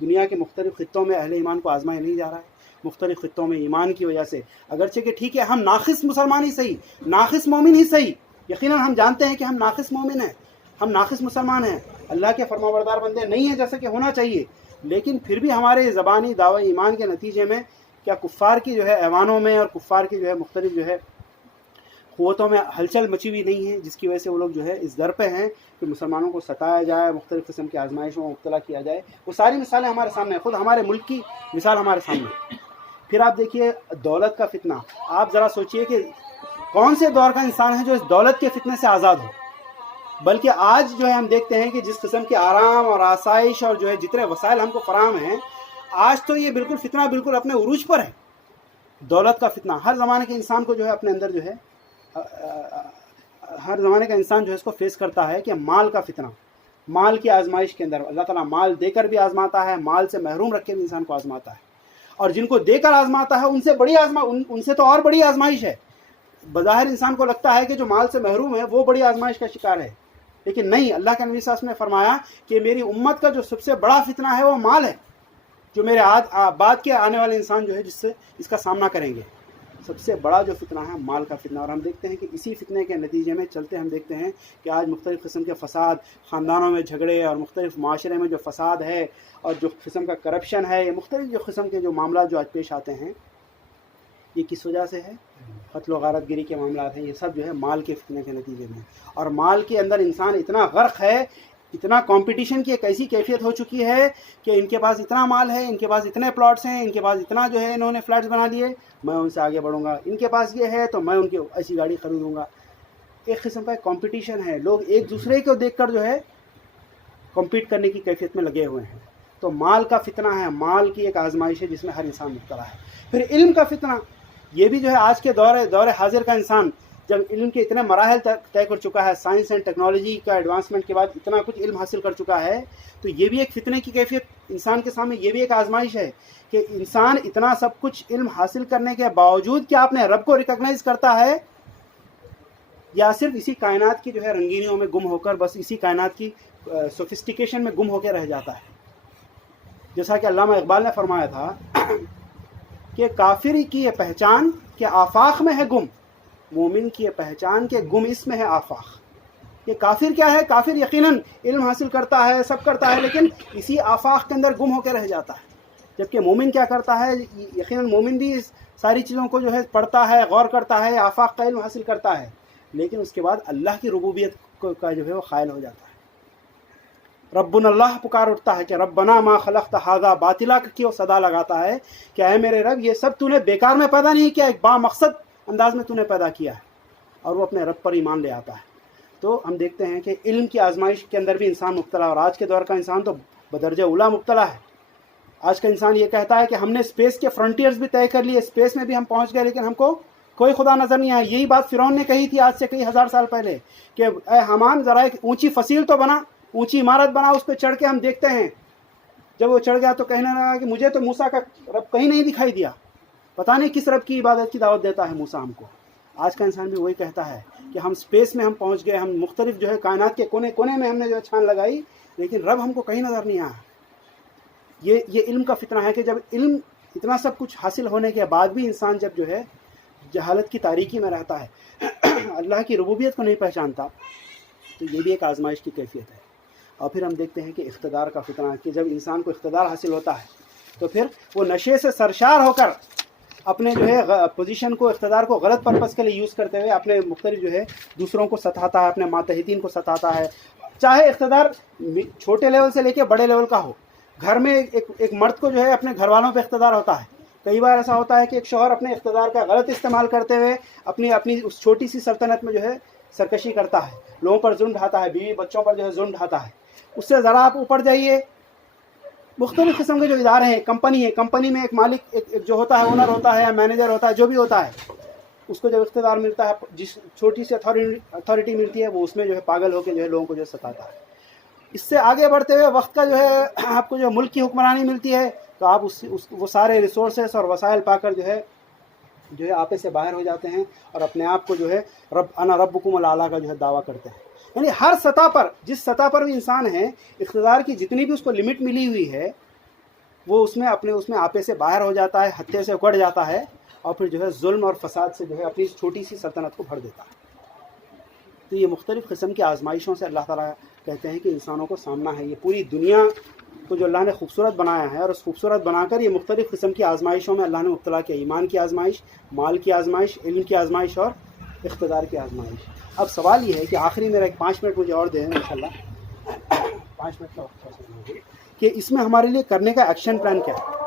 دنیا کے مختلف خطوں میں اہل ایمان کو آزمایا نہیں جا رہا ہے۔ مختلف خطوں میں ایمان کی وجہ سے، اگرچہ کہ ٹھیک ہے ہم ناقص مسلمان ہی صحیح، ناقص مومن ہی صحیح، یقیناً ہم جانتے ہیں کہ ہم ناقص مومن ہیں، ہم ناقص مسلمان ہیں، اللہ کے فرمانبردار بندے نہیں ہیں جیسا کہ ہونا چاہیے، لیکن پھر بھی ہمارے زبانی دعوی ایمان کے نتیجے میں کیا کفار کی جو ہے ایوانوں میں اور کفار کی جو ہے مختلف جو ہے قوتوں میں ہلچل مچی ہوئی نہیں ہے، جس کی وجہ سے وہ لوگ جو ہے اس در پہ ہیں کہ مسلمانوں کو ستایا جائے، مختلف قسم کی آزمائشوں میں مبتلا کیا جائے۔ وہ ساری مثالیں ہمارے سامنے ہیں، خود ہمارے ملک کی مثال ہمارے سامنے ہے۔ پھر آپ دیکھیے دولت کا فتنہ، آپ ذرا سوچئے کہ کون سے دور کا انسان ہے جو اس دولت کے فتنے سے آزاد ہو؟ بلکہ آج جو ہے ہم دیکھتے ہیں کہ جس قسم کے آرام اور آسائش اور جو ہے جتنے وسائل ہم کو فراہم ہیں، آج تو یہ بالکل فتنہ بالکل اپنے عروج پر ہے۔ دولت کا فتنہ ہر زمانے کے انسان کو جو ہے اپنے اندر جو ہے ہر زمانے کا انسان جو ہے اس کو فیس کرتا ہے کہ مال کا فتنہ، مال کی آزمائش کے اندر اللہ تعالیٰ مال دے کر بھی آزماتا ہے، مال سے محروم رکھ کے بھی انسان کو آزماتا ہے، اور جن کو دے کر آزماتا ہے ان سے تو اور بڑی آزمائش ہے۔ بظاہر انسان کو لگتا ہے کہ جو مال سے محروم ہے وہ بڑی آزمائش کا شکار ہے، لیکن نہیں، اللہ کے نبی صلی اللہ علیہ وسلم نے فرمایا کہ میری امت کا جو سب سے بڑا فتنہ ہے وہ مال ہے، جو میرے بعد کے آنے والے انسان جو ہے جس سے اس کا سامنا کریں گے۔ سب سے بڑا جو فتنہ ہے مال کا فتنہ، اور ہم دیکھتے ہیں کہ اسی فتنے کے نتیجے میں چلتے ہم دیکھتے ہیں کہ آج مختلف قسم کے فساد، خاندانوں میں جھگڑے اور مختلف معاشرے میں جو فساد ہے اور جو قسم کا کرپشن ہے، یہ مختلف جو قسم کے جو معاملات جو آج پیش آتے ہیں، یہ کس وجہ سے ہے؟ قتل و غارت گری کے معاملات ہیں، یہ سب جو ہے مال کے فتنے کے نتیجے میں۔ اور مال کے اندر انسان اتنا غرق ہے، اتنا کمپٹیشن کی ایک ایسی کیفیت ہو چکی ہے کہ ان کے پاس اتنا مال ہے، ان کے پاس اتنے پلاٹس ہیں، ان کے پاس اتنا جو ہے انہوں نے فلیٹس بنا لیے، میں ان سے آگے بڑھوں گا، ان کے پاس یہ ہے تو میں ان کی ایسی گاڑی خریدوں گا۔ ایک قسم کا کمپٹیشن ہے، لوگ ایک دوسرے کو دیکھ کر جو ہے کمپیٹ کرنے کی کیفیت میں لگے ہوئے ہیں۔ تو مال کا فتنہ ہے، مال کی ایک آزمائش ہے جس میں ہر انسان مبتلا ہے۔ پھر علم کا فتنہ، یہ بھی جو ہے آج کے دور حاضر کا انسان جب علم کے اتنے مراحل طے کر چکا ہے، سائنس اینڈ ٹیکنالوجی کا ایڈوانسمنٹ کے بعد اتنا کچھ علم حاصل کر چکا ہے، تو یہ بھی ایک فتنے کی کیفیت انسان کے سامنے، یہ بھی ایک آزمائش ہے کہ انسان اتنا سب کچھ علم حاصل کرنے کے باوجود کیا اپنے رب کو ریکگنائز کرتا ہے، یا صرف اسی کائنات کی جو ہے رنگینیوں میں گم ہو کر بس اسی کائنات کی سوفسٹیکیشن میں گم ہو کے رہ جاتا ہے۔ جیسا کہ علامہ اقبال نے فرمایا تھا کہ کافر کی یہ پہچان کہ آفاق میں ہے گم، مومن کی یہ پہچان کہ گم اس میں ہے آفاق۔ یہ کافر کیا ہے؟ کافر یقیناً علم حاصل کرتا ہے، سب کرتا ہے، لیکن اسی آفاق کے اندر گم ہو کے رہ جاتا ہے۔ جبکہ مومن کیا کرتا ہے؟ یقیناً مومن بھی ساری چیزوں کو جو ہے پڑھتا ہے، غور کرتا ہے، آفاق کا علم حاصل کرتا ہے، لیکن اس کے بعد اللہ کی ربوبیت کا جو ہے وہ قائل ہو جاتا ہے۔ ربنا اللہ پکار اٹھتا ہے کہ ربنا ما خلقت ھذا باطلا کی وہ صدا لگاتا ہے کہ اے میرے رب، یہ سب تو نے بیکار میں پیدا نہیں کیا، ایک با مقصد انداز میں تو نے پیدا کیا ہے، اور وہ اپنے رب پر ایمان لے آتا ہے۔ تو ہم دیکھتے ہیں کہ علم کی آزمائش کے اندر بھی انسان مبتلا ہے، اور آج کے دور کا انسان تو بدرجہ اولا مبتلا ہے۔ آج کا انسان یہ کہتا ہے کہ ہم نے اسپیس کے فرنٹیئرز بھی طے کر لیے، اسپیس میں بھی ہم پہنچ گئے، لیکن ہم کو کوئی خدا نظر نہیں آیا۔ یہی بات فرعون نے کہی تھی آج سے کئی ہزار سال پہلے کہ اے حمان ذرا ایک اونچی فصیل تو بنا، اونچی عمارت بنا، اس پہ چڑھ کے ہم دیکھتے ہیں۔ جب وہ چڑھ گیا تو کہنے لگا کہ مجھے تو موسیٰ کا رب کہیں نہیں دکھائی دیا، پتہ نہیں کس رب کی عبادت کی دعوت دیتا ہے موسیٰ ہم کو۔ آج کا انسان بھی وہی کہتا ہے کہ ہم اسپیس میں ہم پہنچ گئے، ہم مختلف جو ہے کائنات کے کونے کونے میں ہم نے جو ہے چھان لگائی، لیکن رب ہم کو کہیں نظر نہیں آیا۔ یہ علم کا فتنہ ہے کہ جب علم اتنا سب کچھ حاصل ہونے کے بعد بھی انسان جب جو ہے جہالت کی تاریکی میں رہتا ہے، اللہ کی ربوبیت کو نہیں پہچانتا، تو یہ بھی ایک آزمائش کی کیفیت ہے۔ اور پھر ہم دیکھتے ہیں کہ اقتدار کا فتنہ، کہ جب انسان کو اقتدار حاصل ہوتا ہے تو پھر وہ نشے سے سرشار ہو کر اپنے جو ہے پوزیشن کو، اقتدار کو غلط پرپس کے لیے یوز کرتے ہوئے اپنے مختلف جو ہے دوسروں کو ستاتا ہے، اپنے ماتحتین کو ستاتا ہے۔ چاہے اقتدار چھوٹے لیول سے لے کے بڑے لیول کا ہو، گھر میں ایک مرد کو جو ہے اپنے گھر والوں پہ اقتدار ہوتا ہے۔ کئی بار ایسا ہوتا ہے کہ ایک شوہر اپنے اقتدار کا غلط استعمال کرتے ہوئے اپنی اس چھوٹی سی سلطنت میں جو ہے سرکشی کرتا ہے، لوگوں پر ظلم ڈھاتا ہے، بیوی بچوں پر جو ہے ظلم ڈھاتا ہے۔ اس سے ذرا آپ اوپر جائیے، مختلف قسم کے جو ادارے ہیں، کمپنی ہے، کمپنی میں ایک مالک ایک جو ہوتا ہے، اونر ہوتا ہے یا مینیجر ہوتا ہے، جو بھی ہوتا ہے، اس کو جب اقتدار ملتا ہے، جس چھوٹی سی اتھارٹی ملتی ہے، وہ اس میں جو ہے پاگل ہو کے جو ہے لوگوں کو جو ہے ستاتا ہے۔ اس سے آگے بڑھتے ہوئے وقت کا جو ہے آپ کو جو ملک کی حکمرانی ملتی ہے، تو آپ وہ سارے ریسورسز اور وسائل پا کر جو ہے آپے سے باہر ہو جاتے ہیں، اور اپنے آپ کو جو ہے انا ربکم الاعلیٰ کا جو ہے دعویٰ کرتے ہیں۔ یعنی ہر سطح پر، جس سطح پر بھی انسان ہے، اقتدار کی جتنی بھی اس کو لمٹ ملی ہوئی ہے، وہ اس میں آپے سے باہر ہو جاتا ہے، ہتھے سے اکڑ جاتا ہے، اور پھر جو ہے ظلم اور فساد سے جو ہے اپنی چھوٹی سی سلطنت کو بھر دیتا ہے۔ تو یہ مختلف قسم کی آزمائشوں سے اللہ تعالیٰ کہتے ہیں کہ انسانوں کو سامنا ہے۔ یہ پوری دنیا کو جو اللہ نے خوبصورت بنایا ہے، اور اس خوبصورت بنا کر یہ مختلف قسم کی آزمائشوں میں اللہ نے مبتلا کیا، ایمان کی آزمائش، مال کی آزمائش، علم کی آزمائش اور اقتدار کی آزمائش۔ اب سوال یہ ہے کہ آخری میرا 5 منٹ مجھے اور دیں انشاءاللہ، 5 منٹ کا وقت کہ اس میں ہمارے لیے کرنے کا ایکشن پلان کیا ہے؟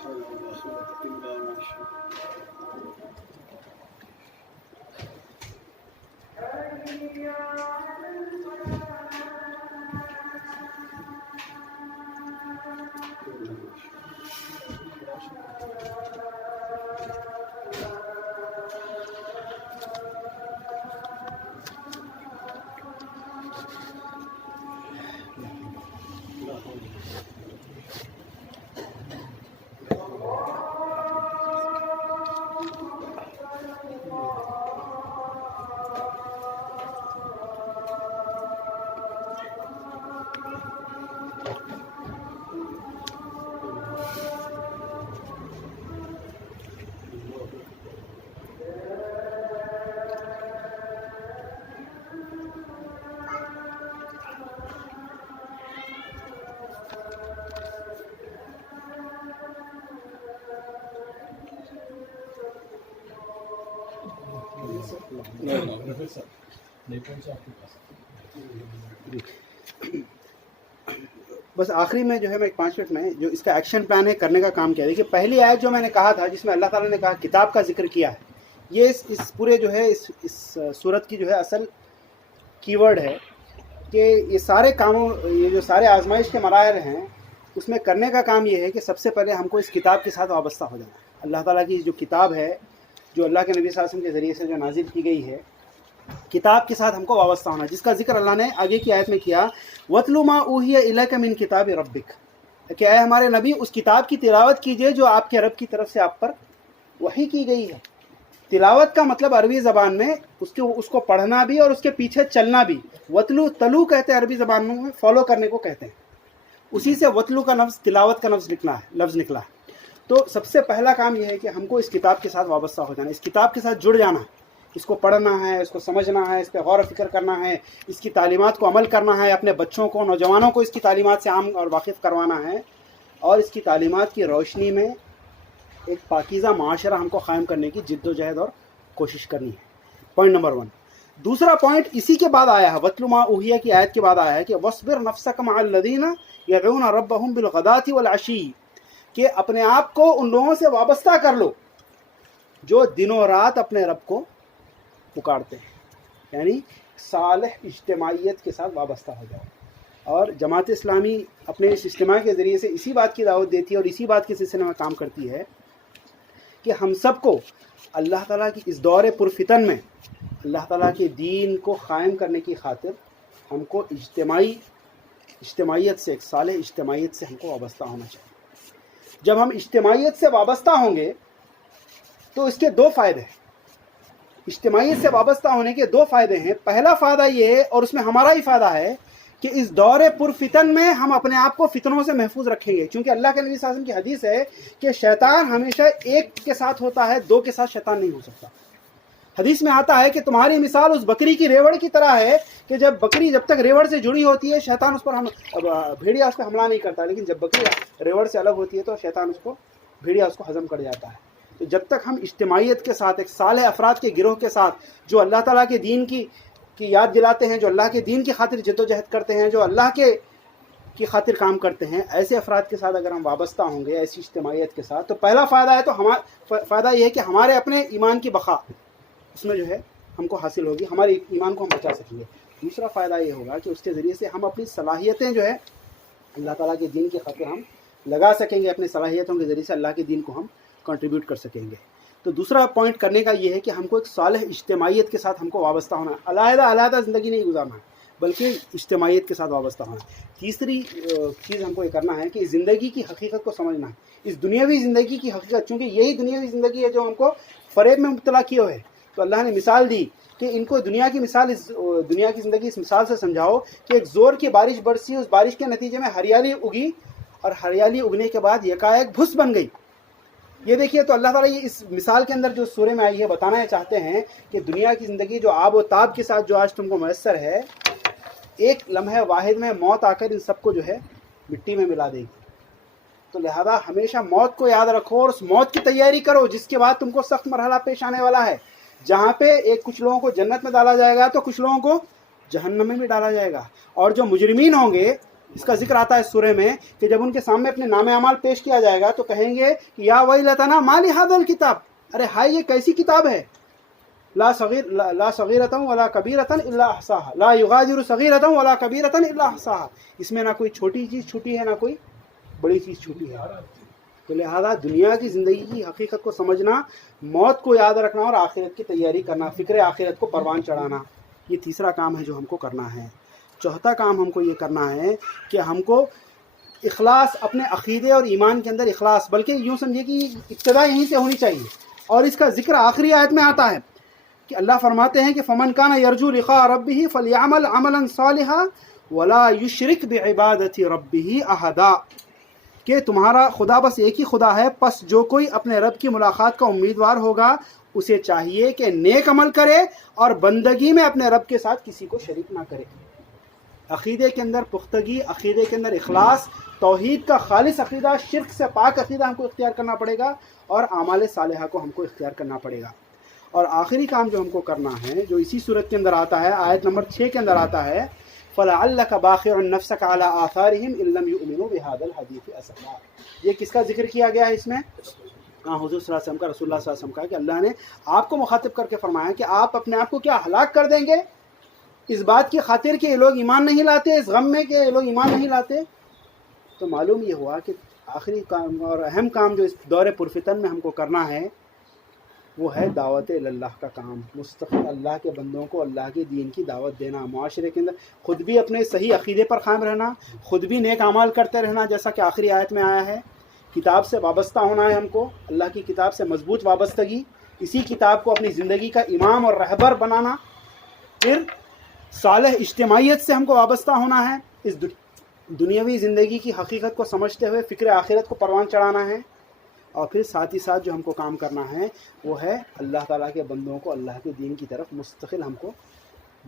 حول ولا قوة إلا بالله. بس آخری میں جو ہے میں 5 منٹ میں جو اس کا ایکشن پلان ہے کرنے کا کام کیا ہے. دیکھیے پہلی آیت جو میں نے کہا تھا جس میں اللہ تعالیٰ نے کہا کتاب کا ذکر کیا ہے، یہ اس پورے جو ہے اس صورت کی جو ہے اصل کی ورڈ ہے کہ یہ سارے کاموں، یہ جو سارے آزمائش کے مراحل ہیں اس میں کرنے کا کام یہ ہے کہ سب سے پہلے ہم کو اس کتاب کے ساتھ وابستہ ہو جانا ہے. اللہ تعالیٰ کی جو کتاب ہے، جو اللہ کے نبی صلی اللہ علیہ وسلم کے ذریعے سے جو نازل کی گئی ہے، کتاب کے ساتھ ہم کو وابستہ ہونا، جس کا ذکر اللہ نے آگے کی آیت میں کیا، وَاتْلُ مَا أُوحِيَ إِلَيْكَ مِنْ کِتَابِ رَبِّكَ، کہ اے ہمارے نبی اس کتاب کی تلاوت کیجئے جو آپ کے رب کی طرف سے آپ پر وحی کی گئی ہے. تلاوت کا مطلب عربی زبان میں اس کو پڑھنا بھی اور اس کے پیچھے چلنا بھی. وطلو، تلو کہتے ہیں عربی زبان میں، فالو کرنے کو کہتے ہیں. اسی سے وطلو کا لفظ تلاوت کا لفظ نکلا ہے. تو سب سے پہلا کام یہ ہے کہ ہم کو اس کتاب کے ساتھ وابستہ ہو جانا، اس کتاب کے ساتھ جڑ جانا ہے، اس کو پڑھنا ہے، اس کو سمجھنا ہے، اس پہ غور و فکر کرنا ہے، اس کی تعلیمات کو عمل کرنا ہے، اپنے بچوں کو، نوجوانوں کو اس کی تعلیمات سے عام اور واقف کروانا ہے، اور اس کی تعلیمات کی روشنی میں ایک پاکیزہ معاشرہ ہم کو قائم کرنے کی جد و جہد اور کوشش کرنی ہے. Point number 1. دوسرا پوائنٹ اسی کے بعد آیا ہے، وَاتْلُ مَا أُوحِيَ کی آیت کے بعد آیا ہے کہ وَاصْبِرْ نَفْسَكَ مَعَ الَّذِينَ يَدْعُونَ رَبَّهُمْ بِالْغَدَاةِ وَالْعَشِيِّ، کہ اپنے آپ کو ان لوگوں سے وابستہ کر لو جو دن و رات اپنے رب کو پکارتے ہیں، یعنی صالح اجتماعیت کے ساتھ وابستہ ہو جاؤ. اور جماعت اسلامی اپنے اس اجتماع کے ذریعے سے اسی بات کی دعوت دیتی ہے اور اسی بات کے سلسلے میں کام کرتی ہے کہ ہم سب کو اللہ تعالیٰ کی اس دور پرفتن میں اللہ تعالیٰ کے دین کو قائم کرنے کی خاطر ہم کو اجتماعیت سے، ایک صالح اجتماعیت سے ہم کو وابستہ ہونا چاہیے. جب ہم اجتماعیت سے وابستہ ہوں گے تو اس کے 2 فائدے ہیں. اجتماعیت سے وابستہ ہونے کے 2 فائدے ہیں. پہلا فائدہ یہ ہے، اور اس میں ہمارا ہی فائدہ ہے، کہ اس دور پرفتن میں ہم اپنے آپ کو فتنوں سے محفوظ رکھیں گے. چونکہ اللہ کے نبی صلی اللہ علیہ وسلم کی حدیث ہے کہ شیطان ہمیشہ ایک کے ساتھ ہوتا ہے، 2 کے ساتھ شیطان نہیں ہو سکتا. حدیث میں آتا ہے کہ تمہاری مثال اس بکری کی ریوڑ کی طرح ہے کہ جب تک ریوڑ سے جڑی ہوتی ہے شیطان اس پر بھیڑیا اس پہ حملہ نہیں کرتا، لیکن جب بکری ریوڑ سے الگ ہوتی ہے تو شیطان بھیڑیا اس کو ہضم کر جاتا ہے. تو جب تک ہم اجتماعیت کے ساتھ، ایک صالح افراد کے گروہ کے ساتھ جو اللہ تعالیٰ کے دین کی یاد دلاتے ہیں، جو اللہ کے دین کی خاطر جد و جہد کرتے ہیں، جو اللہ کی خاطر کام کرتے ہیں، ایسے افراد کے ساتھ اگر ہم وابستہ ہوں گے، ایسی اجتماعیت کے ساتھ، تو پہلا فائدہ ہے، تو فائدہ یہ ہے کہ ہمارے اپنے ایمان کی بقا اس میں جو ہے ہم کو حاصل ہوگی، ہمارے ایمان کو ہم بچا سکیں گے. دوسرا فائدہ یہ ہوگا کہ اس کے ذریعے سے ہم اپنی صلاحیتیں جو ہے اللہ تعالیٰ کے دین کی خاطر ہم لگا سکیں گے، اپنی صلاحیتوں کے ذریعے سے اللہ کے دین کو ہم کنٹریبیوٹ کر سکیں گے. تو دوسرا پوائنٹ کرنے کا یہ ہے کہ ہم کو ایک صالح اجتماعیت کے ساتھ ہم کو وابستہ ہونا ہے. علیحدہ زندگی نہیں گزارنا ہے، بلکہ اجتماعیت کے ساتھ وابستہ ہونا ہے. تیسری چیز ہم کو یہ کرنا ہے کہ زندگی کی حقیقت کو سمجھنا ہے، اس دنیاوی زندگی کی حقیقت، چونکہ یہی دنیاوی زندگی ہے جو ہم کو فریب میں مبتلا کیے ہوئے. تو اللہ نے مثال دی کہ ان کو دنیا کی زندگی اس مثال سے سمجھاؤ کہ ایک زور کی بارش برسی، اس بارش کے نتیجے میں ہریالی اگی، اور ہریالی اگنے کے بعد یکایک بھس بن گئی. یہ دیکھیے، تو اللہ تعالیٰ یہ اس مثال کے اندر جو سورہ میں آئی ہے بتانا چاہتے ہیں کہ دنیا کی زندگی جو آب و تاب کے ساتھ جو آج تم کو میسر ہے، ایک لمحے واحد میں موت آ کر ان سب کو جو ہے مٹی میں ملا دے گی. تو لہذا ہمیشہ موت کو یاد رکھو اور اس موت کی تیاری کرو جس کے بعد تم کو سخت مرحلہ پیش آنے والا ہے، جہاں پہ کچھ لوگوں کو جنت میں ڈالا جائے گا تو کچھ لوگوں کو جہنم میں بھی ڈالا جائے گا. اور جو مجرمین ہوں گے اس کا ذکر آتا ہے سورہ میں کہ جب ان کے سامنے اپنے نام اعمال پیش کیا جائے گا تو کہیں گے کہ یا ویلتنا ما لہذا الکتاب، ارے ہائے یہ کیسی کتاب ہے، لا صغیرۃ ولا کبیرۃ الا احصاها، لا یغادر صغیرۃ ولا کبیرۃ الا احصاها، اس میں نہ کوئی چھوٹی چیز چھوٹی ہے نہ کوئی بڑی چیز چھوٹی ہے۔ تو لہذا دنیا کی زندگی کی حقیقت کو سمجھنا، موت کو یاد رکھنا اور آخرت کی تیاری کرنا، فکر آخرت کو پروان چڑھانا، یہ تیسرا کام ہے جو ہم کو کرنا ہے۔ چوتھا کام ہم کو یہ کرنا ہے کہ ہم کو اخلاص، اپنے عقیدے اور ایمان کے اندر اخلاص، بلکہ یوں سمجھیے کہ ابتدا یہیں سے ہونی چاہیے، اور اس کا ذکر آخری آیت میں آتا ہے کہ اللہ فرماتے ہیں کہ فمن کان یرجو لقاء ربہ فلیعمل عملا صالحا ولا یشرک بعبادۃ ربہ احدا، کہ تمہارا خدا بس ایک ہی خدا ہے، پس جو کوئی اپنے رب کی ملاقات کا امیدوار ہوگا اسے چاہیے کہ نیک عمل کرے اور بندگی میں اپنے رب کے ساتھ کسی کو شریک نہ کرے۔ عقیدے کے اندر پختگی، عقیدے کے اندر اخلاص، توحید کا خالص عقیدہ، شرک سے پاک عقیدہ ہم کو اختیار کرنا پڑے گا، اور اعمال صالحہ کو ہم کو اختیار کرنا پڑے گا۔ اور آخری کام جو ہم کو کرنا ہے، جو اسی صورت کے اندر آتا ہے، آیت نمبر 6 کے اندر آتا ہے، فَلَعَلَّكَ بَاخِعٌ نَفْسَكَ عَلَىٰ آثَارِهِمْ إِن لَّمْ يُؤْمِنُوا بِهَٰذَا الْحَدِيثِ أَسَفًا، یہ کس کا ذکر کیا گیا ہے اس میں؟ حضور صلی اللہ علیہ وسلم کا، رسول اللہ صلی اللہ علیہ وسلم کا، کہ اللہ نے آپ کو مخاطب کر کے فرمایا کہ آپ اپنے آپ کو کیا ہلاک کر دیں گے اس بات کی خاطر کہ یہ لوگ ایمان نہیں لاتے، اس غم میں کہ یہ لوگ ایمان نہیں لاتے؟ تو معلوم یہ ہوا کہ آخری کام اور اہم کام جو اس دور پرفتن میں ہم کو کرنا ہے وہ ہے دعوت اللہ کا کام، مستقل اللہ کے بندوں کو اللہ کے دین کی دعوت دینا، معاشرے کے اندر خود بھی اپنے صحیح عقیدے پر قائم رہنا، خود بھی نیک اعمال کرتے رہنا، جیسا کہ آخری آیت میں آیا ہے، کتاب سے وابستہ ہونا ہے ہم کو، اللہ کی کتاب سے مضبوط وابستگی، اسی کتاب کو اپنی زندگی کا امام اور رہبر بنانا، پھر صالح اجتماعیت سے ہم کو وابستہ ہونا ہے، اس دنیاوی زندگی کی حقیقت کو سمجھتے ہوئے فکر آخرت کو پروان چڑھانا ہے، اور پھر ساتھ ہی ساتھ جو ہم کو کام کرنا ہے وہ ہے اللہ تعالیٰ کے بندوں کو اللہ کے دین کی طرف مستقل ہم کو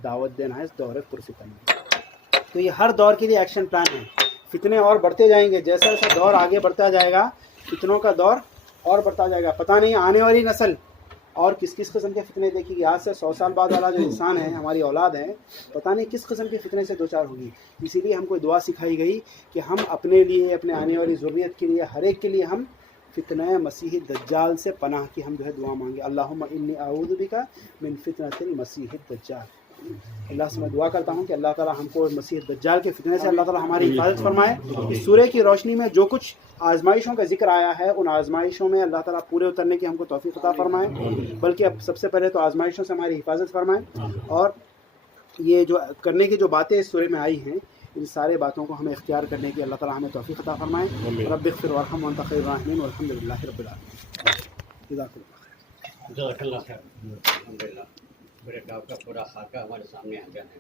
دعوت دینا ہے اس دور پرفتن میں۔ تو یہ ہر دور کے لیے ایکشن پلان ہے۔ فتنے اور بڑھتے جائیں گے، جیسا جیسا دور آگے بڑھتا جائے گا فتنوں کا دور اور بڑھتا جائے گا، پتہ نہیں آنے والی نسل اور کس کس قسم کے فتنے دیکھے گی۔ آج سے 100 سال بعد والا جو انسان ہے، ہماری اولاد ہے، پتہ نہیں کس قسم کے فتنے سے دوچار ہوگی۔ اسی لیے ہم کو دعا سکھائی گئی کہ ہم اپنے لیے، اپنے آنے والی ذریت کے لیے، ہر ایک کے لیے ہم فتنہ مسیح دجال سے پناہ کی ہم جو ہے دعا مانگے۔ اللہم انی اعوذ بک من فتنۃ المسیح الدجال۔ اللہ سے میں دعا کرتا ہوں کہ اللہ تعالیٰ ہم کو مسیح دجال کے فتنے سے اللہ تعالیٰ ہماری حفاظت فرمائے۔ اس سورہ کی روشنی میں جو کچھ آزمائشوں کا ذکر آیا ہے، ان آزمائشوں میں اللہ تعالیٰ پورے اترنے کی ہم کو توفیق عطا فرمائے، بلکہ اب سب سے پہلے تو آزمائشوں سے ہماری حفاظت فرمائے، اور یہ جو کرنے کی جو باتیں اس سورہ میں آئی ہیں، ان سارے باتوں کو ہمیں اختیار کرنے کی اللہ تعالیٰ ہمیں توفیق عطا فرمائے۔ رب اغفر وارحم وانت خیر الراحمین والحمد للہ رب العالمین۔ جزاک اللہ خیر۔ جزاک اللہ خیر۔ الحمدللہ، میرے کام کا پورا خاکہ ہمارے سامنے آ گیا ہے۔